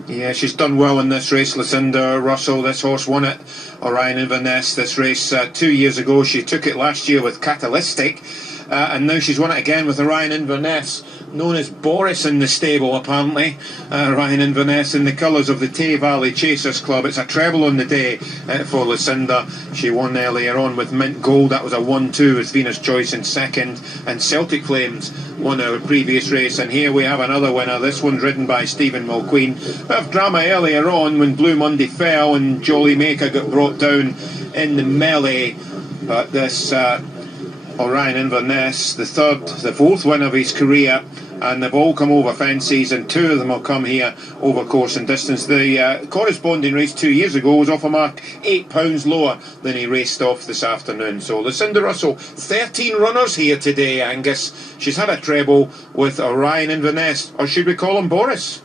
Yeah, she's done well in this race, Lucinda Russell. This horse won it, Orioninverness, this race 2 years ago. She took it last year with Catalytic, and now she's won it again with Orioninverness, known as Borris in the stable, apparently. Orioninverness in the colours of the Tay Valley Chasers Club. It's a treble on the day for Lucinda. She won earlier on with Mint Gold. That was a 1-2 with Venus Choice in second, and Celtic Flames won our previous race. And here we have another winner. This one's ridden by Stephen Mulqueen. Bit of drama earlier on when Blue Monday fell and Jolly Maker got brought down in the melee, but this Orioninverness, the fourth win of his career, and they've all come over fences, and 2 of them will come here over course and distance. The corresponding race 2 years ago was off a mark £8 lower than he raced off this afternoon. So Lucinda Russell, 13 runners here today, Angus. She's had a treble with Orioninverness, or should we call him Borris?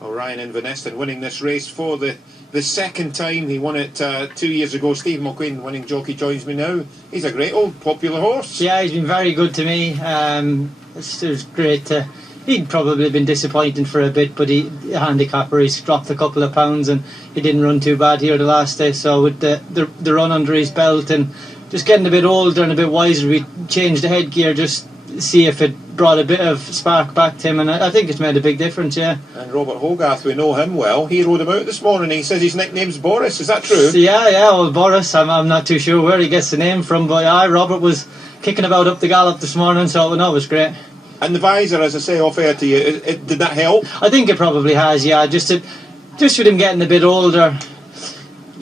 Orioninverness, and winning this race for the second time. He won it 2 years ago. Steve McQueen, winning jockey, joins me now. He's a great old popular horse. Yeah, he's been very good to me. It was great to... He'd probably been disappointing for a bit, but the handicapper, he's dropped a couple of pounds and he didn't run too bad here the last day. So with the run under his belt and just getting a bit older and a bit wiser, we changed the headgear just see if it brought a bit of spark back to him, and I think it's made a big difference, yeah. And Robert Hogarth, we know him well. He rode him out this morning. He says his nickname's Borris. Is that true? Yeah, well, Borris, I'm not too sure where he gets the name from, but Robert was kicking about up the gallop this morning, so no, it was great. And the visor, as I say off air to you, did that help? I think it probably has, yeah. Just with him getting a bit older,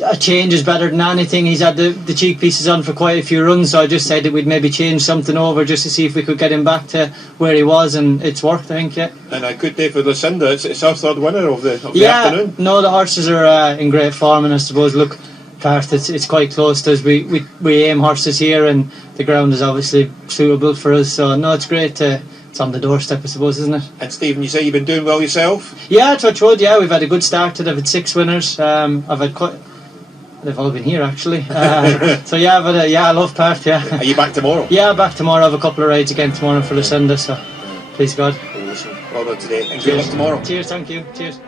a change is better than anything. He's had the cheek pieces on for quite a few runs, so I just said that we'd maybe change something over just to see if we could get him back to where he was, and it's worked, I think, yeah. And I could say for Lucinda, it's our third winner of the afternoon. No, the horses are in great form, and I suppose, look, Perth, it's quite close to us. We aim horses here, and the ground is obviously suitable for us, so no, it's great it's on the doorstep, I suppose, isn't it? And Stephen, you say you've been doing well yourself? Yeah, touch wood, yeah, we've had a good start to it. I've had 6 winners. They've all been here, actually. So yeah, but I love Perth, yeah. Are you back tomorrow? Yeah, back tomorrow. I have a couple of rides again tomorrow for Lucinda, so please God. Awesome. Well done today, and good luck tomorrow. Cheers, thank you. Cheers.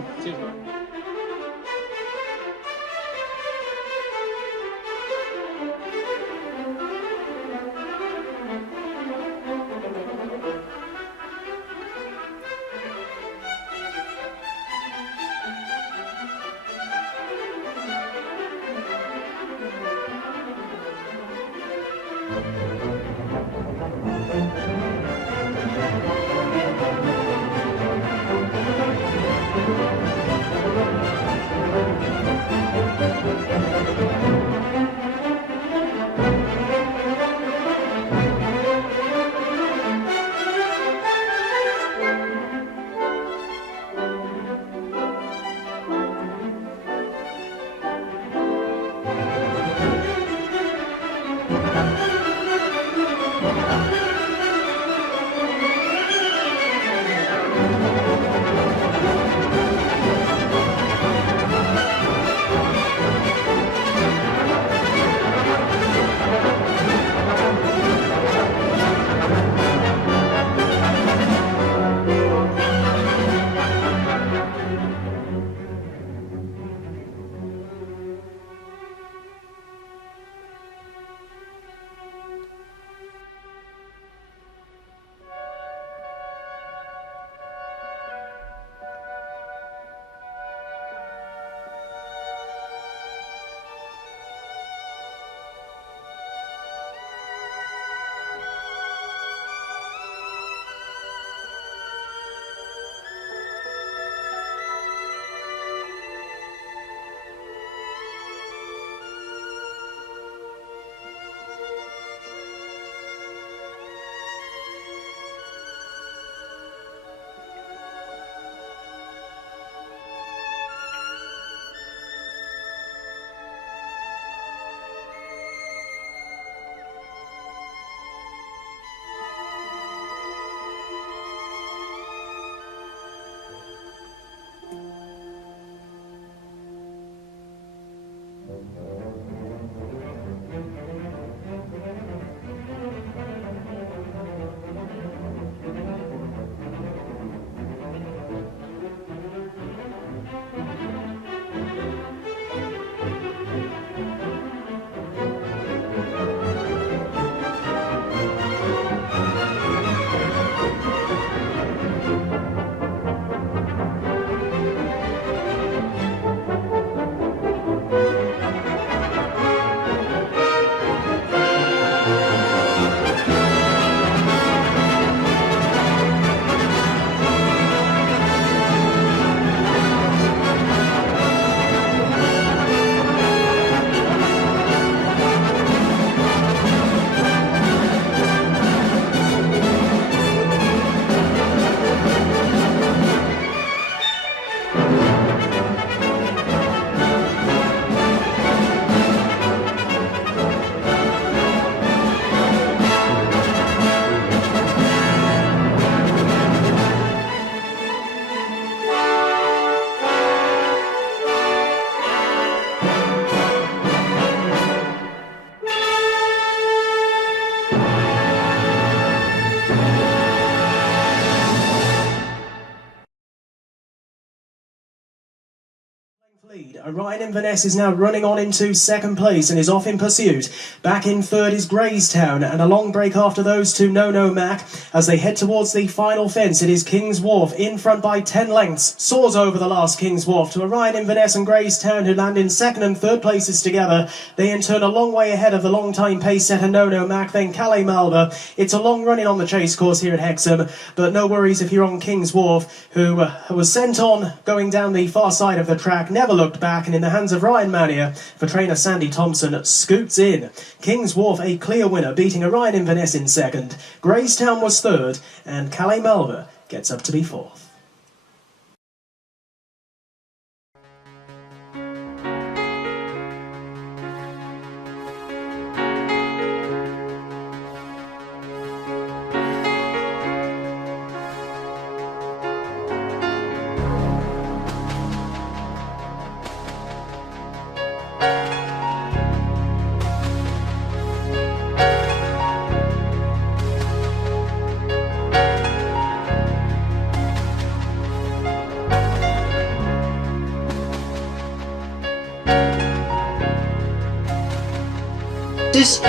Orioninverness is now running on into second place and is off in pursuit. Back in third is Greystown, and a long break after those two, No Mac. As they head towards the final fence, it is King's Wharf in front by 10 lengths. Soars over the last King's Wharf to Orioninverness and Greystown, who land in second and third places together. They in turn a long way ahead of the long-time pace setter No Mac, then Calais Malva. It's a long run-in on the chase course here at Hexham, but no worries if you're on King's Wharf, who was sent on going down the far side of the track, never looked back, and in the hands of Ryan Mania for trainer Sandy Thompson, scoots in. King's Wharf a clear winner, beating Orioninverness in second. Greystown was third, and Calais Malva gets up to be fourth.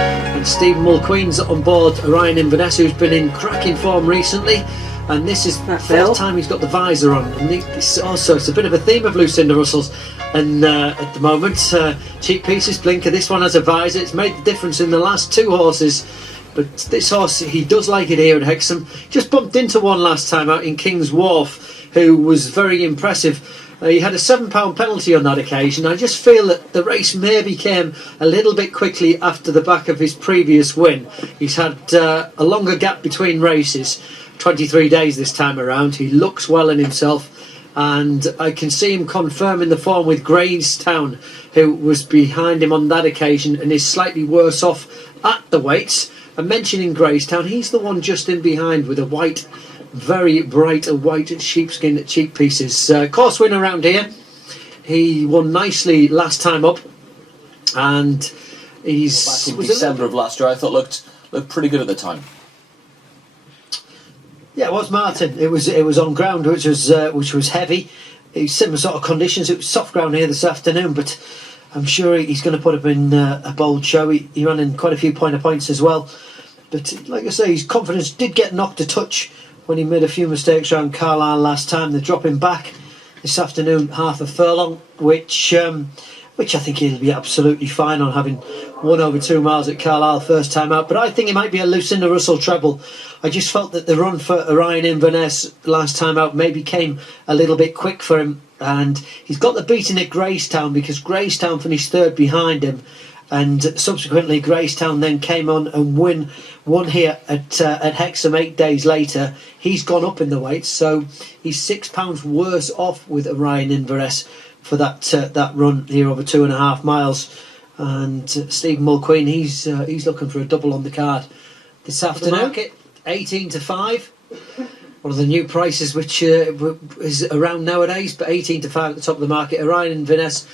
And Stephen Mulqueen's on board Orioninverness, who's been in cracking form recently, and this is the first time he's got the visor on. And this also, it's a bit of a theme of Lucinda Russell's, and at the moment Cheap Pieces Blinker, this one has a visor. It's made the difference in the last two horses, but this horse, he does like it here at Hexham. Just bumped into one last time out in King's Wharf, who was very impressive. He had a £7 penalty on that occasion. I just feel that the race maybe came a little bit quickly after the back of his previous win. He's had a longer gap between races, 23 days this time around. He looks well in himself, and I can see him confirming the form with Greystown, who was behind him on that occasion and is slightly worse off at the weights. And mentioning Greystown, he's the one just in behind with a white, very bright white sheepskin Cheap Pieces. Course winner around here. He won nicely last time up, and he's back in December of last year. I thought looked pretty good at the time. Yeah, it was Martin. It was on ground which was heavy. It's similar sort of conditions. It was soft ground here this afternoon, but I'm sure he's going to put up in a bold show. He ran in quite a few points as well. But like I say, his confidence did get knocked a touch when he made a few mistakes around Carlisle last time. They're dropping back this afternoon half a furlong, which I think he'll be absolutely fine on, having won over 2 miles at Carlisle first time out. But I think it might be a Lucinda Russell treble. I just felt that the run for Orioninverness last time out maybe came a little bit quick for him, and he's got the beating at Greystown because Greystown finished third behind him, and subsequently Greystown then came on and won here at Hexham 8 days later. He's gone up in the weights, so he's £6 worse off with Orioninverness for that run here over 2.5 miles. And Stephen Mulqueen, he's looking for a double on the card this afternoon. 18 to 5. One of the new prices which is around nowadays, but 18 to 5 at the top of the market. Orioninverness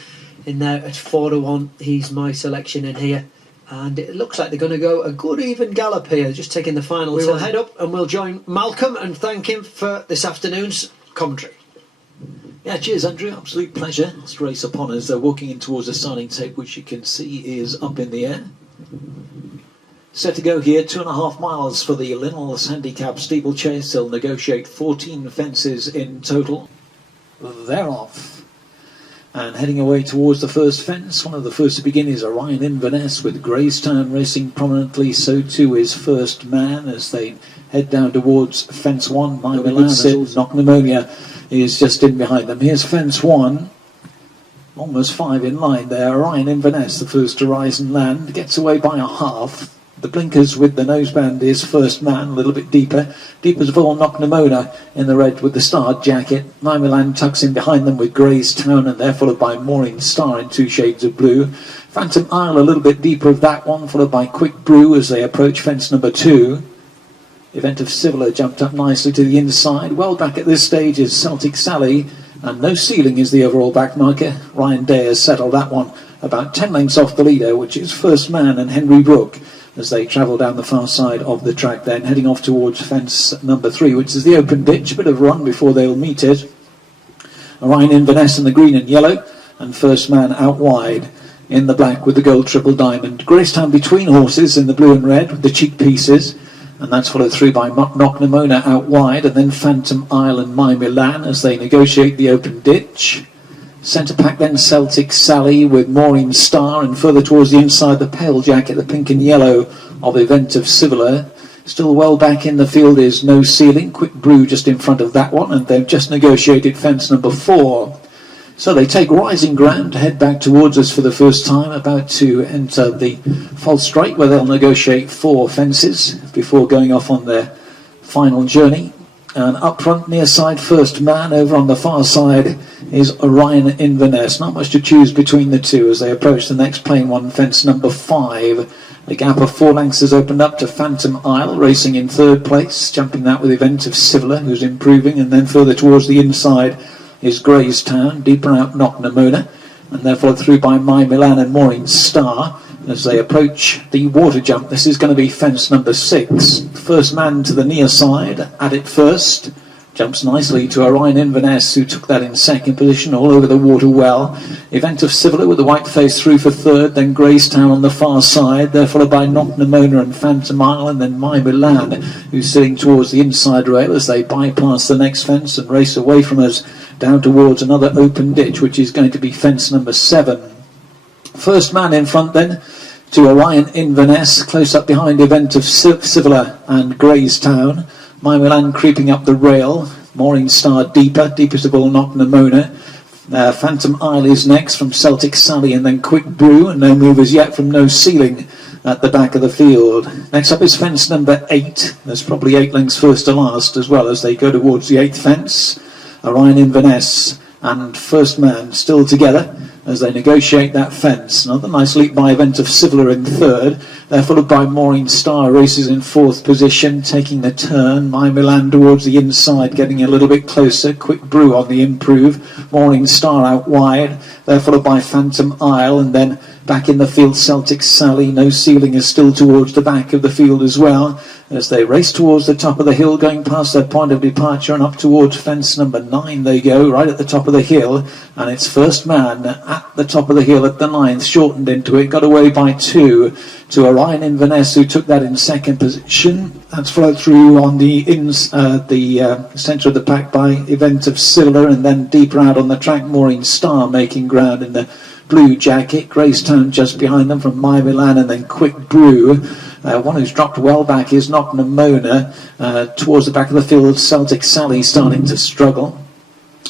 in there at 4 to 1. He's my selection in here. And it looks like they're going to go a good even gallop here, just taking the final. We will head up and we'll join Malcolm and thank him for this afternoon's commentary. Yeah, cheers Andrew, absolute pleasure. This race upon us, they're walking in towards the starting tape, which you can see is up in the air. Set to go here, 2.5 miles for the Linnell's Handicap Steeplechase. They'll negotiate 14 fences in total. They're off. And heading away towards the first fence, one of the first to begin is Orioninverness, with Greystown racing prominently. So too is First Man as they head down towards fence 1. My Milan, Knock Pneumonia is just in behind them. Here's fence 1. Almost 5 in line there. Orioninverness, the first to rise and land, gets away by a half. The blinkers with the noseband is First Man, a little bit deeper. Deep as all, Knock Pneumonia in the red with the star jacket. My Milan tucks in behind them with Greystown, and they're followed by Mooring Star in 2 shades of blue. Phantom Isle a little bit deeper of that one, followed by Quick Brew as they approach fence number 2. Event of Civilla jumped up nicely to the inside. Well back at this stage is Celtic Sally, and No Ceiling is the overall back marker. Ryan Day has settled that one about 10 lengths off the leader, which is First Man and Henry Brook, as they travel down the far side of the track, then heading off towards fence number 3, which is the open ditch. A bit of run before they'll meet it. Orioninverness in the green and yellow, and First Man out wide in the black with the gold triple diamond. Gracetown between horses in the blue and red with the cheek pieces, and that's followed through by Knocknamona out wide, and then Phantom Isle and My Milan as they negotiate the open ditch. Centre pack then Celtic Sally with Maureen Star, and further towards the inside the pale jacket, the pink and yellow of Event of Sivilla. Still well back in the field is No Ceiling, Quick Brew just in front of that one, and they've just negotiated fence number 4. So they take rising ground to head back towards us for the first time, about to enter the false straight where they'll negotiate 4 fences before going off on their final journey. And up front, near side, First Man. Over on the far side is Orioninverness. Not much to choose between the two as they approach the next plain one, fence number 5. The gap of 4 lengths has opened up to Phantom Isle, racing in 3rd place, jumping that with Event of Sivilla, who's improving, and then further towards the inside is Graystown, deeper out Knocknamona, and they're followed through by My Milan and Maureen Star as they approach the water jump. This is going to be fence number 6. First Man to the near side, at it first. Jumps nicely to Orioninverness, who took that in 2nd position, all over the water well. Event of Sivilla with the white face through for 3rd, then Graystown on the far side. They're followed by Knocknamona and Phantom Isle, and then My Milan, who's sitting towards the inside rail as they bypass the next fence and race away from us down towards another open ditch, which is going to be fence number 7. First Man in front then to Orioninverness, close up behind Event of Sivilla and Graystown. My Milan creeping up the rail, Maureen Star deepest of all Knocknamona. Phantom Isle is next from Celtic Sally, and then Quick Brew, and no movers yet from No Ceiling at the back of the field. Next up is fence number 8. There's probably 8 lengths first to last as well as they go towards the 8th fence. Orioninverness and First Man still together as they negotiate that fence. Another nice leap by Event of Sivilla in 3rd. They're followed by Maureen Star, races in 4th position, taking the turn. My Milan towards the inside, getting a little bit closer. Quick Brew on the improve. Maureen Star out wide. They're followed by Phantom Isle, and then back in the field Celtic Sally. No Ceiling is still towards the back of the field as well as they race towards the top of the hill, going past their point of departure, and up towards fence number 9 they go, right at the top of the hill, and it's First Man at the top of the hill at the 9th, shortened into it, got away by 2 to Orioninverness, who took that in 2nd position. That's followed through on the centre of the pack by Event of Sivilla, and then deeper out on the track Maureen Star making ground in the blue jacket. Graystown just behind them from My Milan, and then Quick Brew. One who's dropped well back is Knocknamona. Towards the back of the field, Celtic Sally starting to struggle.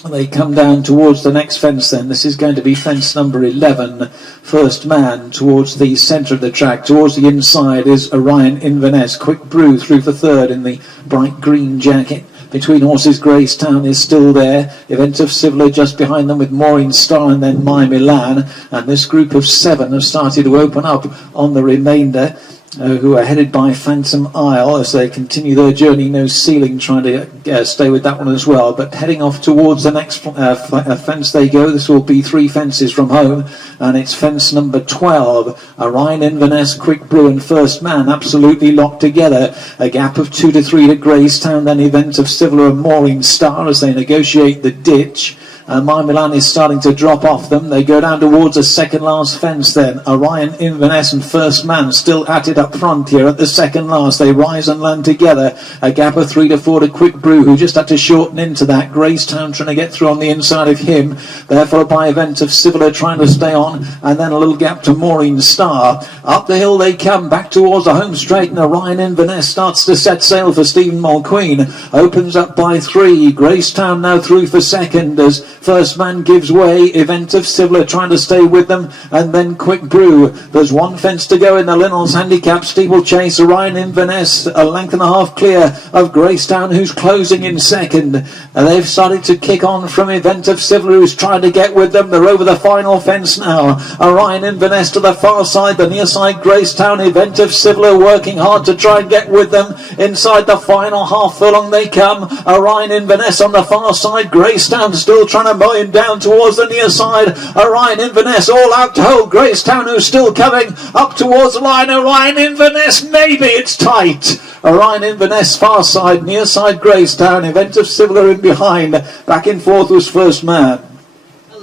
They come down towards the next fence then. This is going to be fence number 11. First Man towards the centre of the track. Towards the inside is Orioninverness. Quick Brew through for 3rd in the bright green jacket. Between horses, Graystown is still there. Event of Sivilla just behind them with Maureen Star and then My Milan. And this group of 7 have started to open up on the remainder, who are headed by Phantom Isle as they continue their journey. No Ceiling trying to stay with that one as well, but heading off towards the next fence they go. This will be 3 fences from home, and it's fence number 12. Orioninverness, Quick Brew and First Man absolutely locked together. A gap of 2 to 3 to Graystown, then Event of Sivilla and Maureen Star as they negotiate the ditch. My Milan is starting to drop off them. They go down towards the second last fence then. Orioninverness and First Man still at it up front here at the second last. They rise and land together. A gap of 3 to 4 to Quick Brew, who just had to shorten into that. Graystown trying to get through on the inside of him. They're followed by Event of Sivilla trying to stay on, and then a little gap to Maureen Star. Up the hill they come, back towards the home straight, and Orioninverness starts to set sail for Stephen Mulqueen. Opens up by 3. Graystown now through for 2nd as First Man gives way. Event of Sivilla trying to stay with them, and then Quick Brew. There's 1 fence to go in the Linnell's handicap steeplechase. Orioninverness a length and a half clear of Graystown, who's closing in 2nd. They've started to kick on from Event of Sivilla, who's trying to get with them. They're over the final fence now. Orioninverness to the far side, the near side Graystown. Event of Sivilla working hard to try and get with them. Inside the final half furlong they come. Orioninverness on the far side. Graystown still trying to mow him down towards the near side. Orioninverness all out to hold Graystown, who's still coming up towards the line. Orioninverness, maybe it's tight. Orioninverness far side, near side Graystown. Event of Sivilla in behind. Back in 4th was First Man.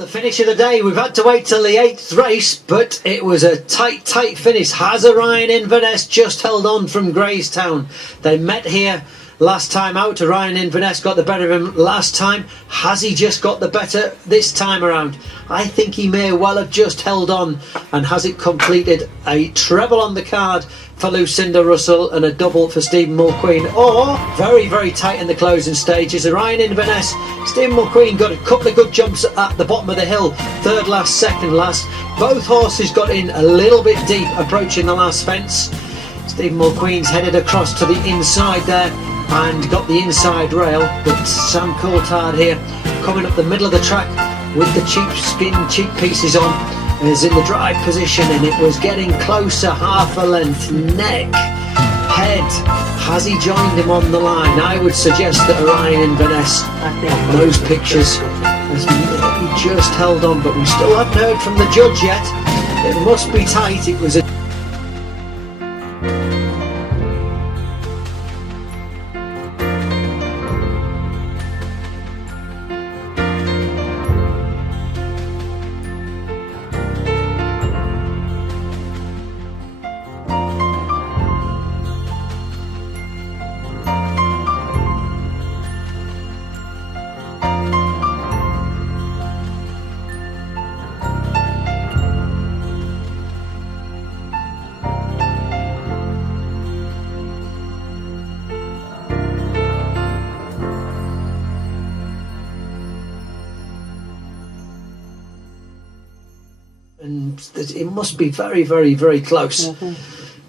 the finish of the day. We've had to wait till the 8th race, but it was a tight finish. Has Orioninverness just held on from Greystown? They met here last time out. Orioninverness got the better of him last time. Has he just got the better this time around? I think he may well have just held on. And has it completed a treble on the card for Lucinda Russell and a double for Stephen Mulqueen? Or very tight in the closing stages. Orioninverness, Stephen Mulqueen got a couple of good jumps at the bottom of the hill. Third last, second last. Both horses got in a little bit deep approaching the last fence. Stephen Mulqueen's headed across to the inside there and got the inside rail, but Sam Coulthard here coming up the middle of the track with the cheap pieces on is in the drive position, and it was getting closer, half a length. Neck, head, has he joined him on the line? I would suggest that Orioninverness on those pictures has he just held on, but we still haven't heard from the judge yet. It must be tight. It was a it must be very close.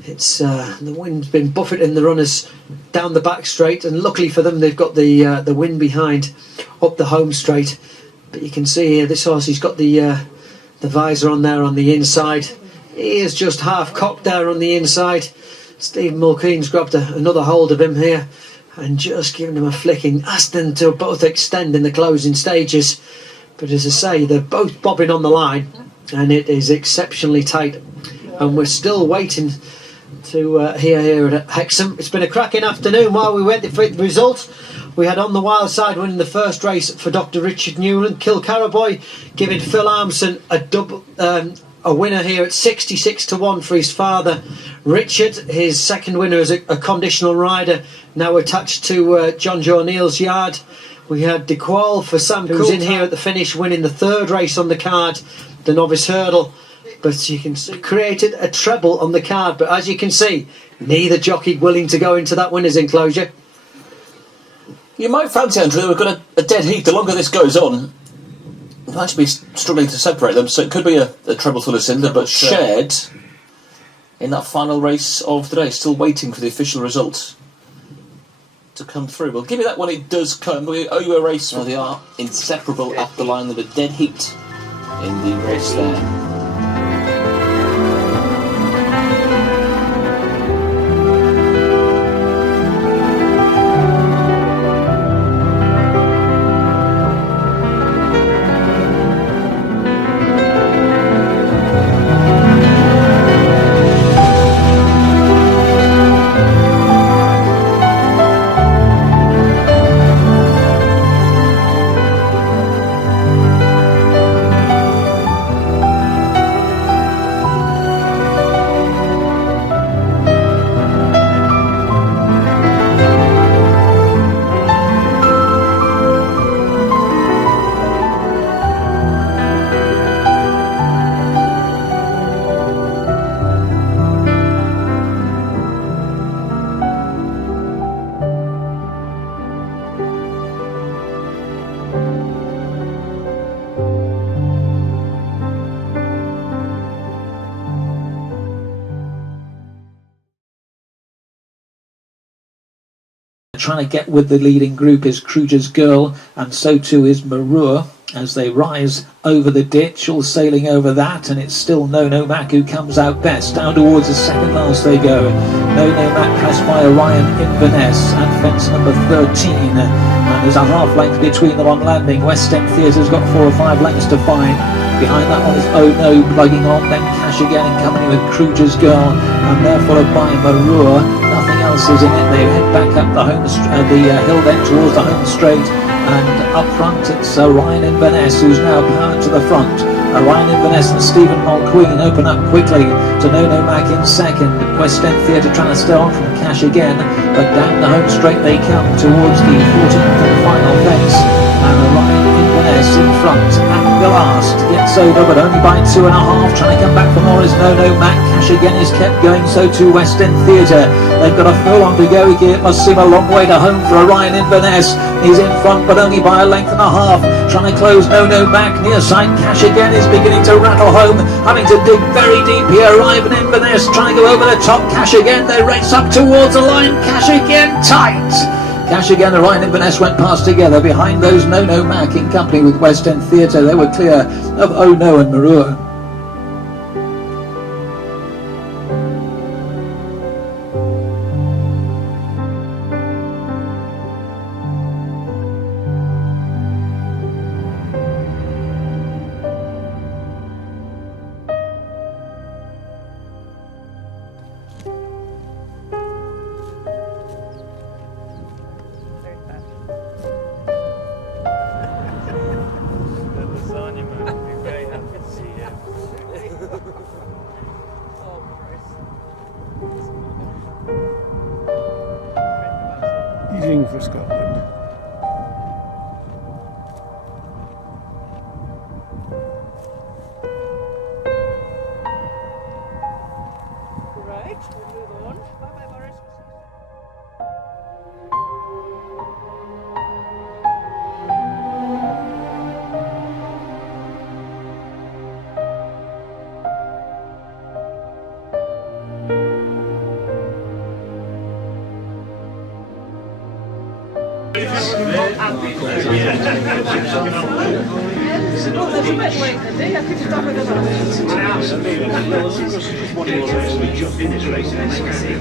It's the wind's been buffeting the runners down the back straight, and luckily for them they've got the wind behind up the home straight. But you can see here this horse, he's got the visor on there on the inside. He is just half cocked there on the inside. Stephen Mulqueen's grabbed another hold of him here and just giving him a flicking, asked them to both extend in the closing stages. But as I say, they're both bobbing on the line, and it is exceptionally tight, and we're still waiting to hear here at Hexham. It's been a cracking afternoon. While we wait for the result, we had On the Wild Side winning the first race for Dr. Richard Newland. Kilcaraboy giving Phil Armson a winner here at 66-1 for his father Richard. His second winner is a conditional rider now attached to John Joe Neal's yard. We had DeQual for Sam, who's in here at the finish, winning the third race on the card, the novice hurdle. But you can see, created a treble on the card. But as you can see, neither jockey willing to go into that winner's enclosure. You might fancy, Andrew, that we've got a dead heat. The longer this goes on, we'll actually be struggling to separate them. So it could be a treble for Lucinda, but shared in that final race of the day. Still waiting for the official result to come through. We'll give you that when it does come. We owe you a race where they are inseparable at the line of a dead heat in the race there. Trying to get with the leading group is Kruger's Girl, and so too is Marua as they rise over the ditch, all sailing over that, and it's still No Mac who comes out best. Down towards the second last they go. No Mac pressed by Orioninverness at fence number 13, and there's a half length between them on landing. West End Theatre's got 4 or 5 lengths to find. Behind that one is Oh No plugging on, then Cash again and coming in with Kruger's Girl, and they're followed by Marua. Nothing else else is in it. They head back up the hill then towards the home straight, and up front it's Orioninverness who's now powered to the front. Orioninverness and Stephen Mulqueen open up quickly to No Mac in second. West End Theatre trying to stay on from Cash again, but down the home straight they come towards the 14th and final fence, and Orioninverness in front at the last gets over, but only by 2.5. Trying to come back for more is No Mac. Cash again is kept going, so to West End Theatre. They've got a furlong to go here. It must seem a long way to home for Orioninverness. He's in front, but only by a length and a half. Trying to close No Mac near side. Cash again is beginning to rattle home, having to dig very deep here. Orioninverness trying to go over the top. Cash again, they race up towards the line. Cash again tight. Cash again, Orioninverness went past together. Behind those No Mac in company with West End Theatre. They were clear of Oh No and Marua. He's in for Scotland. Right, we'll move on. Bye-bye, Boris. Oh, there's a bit late in the day. I could have done with another. Absolutely. Well, I think this is one of those we jump in this race and then see.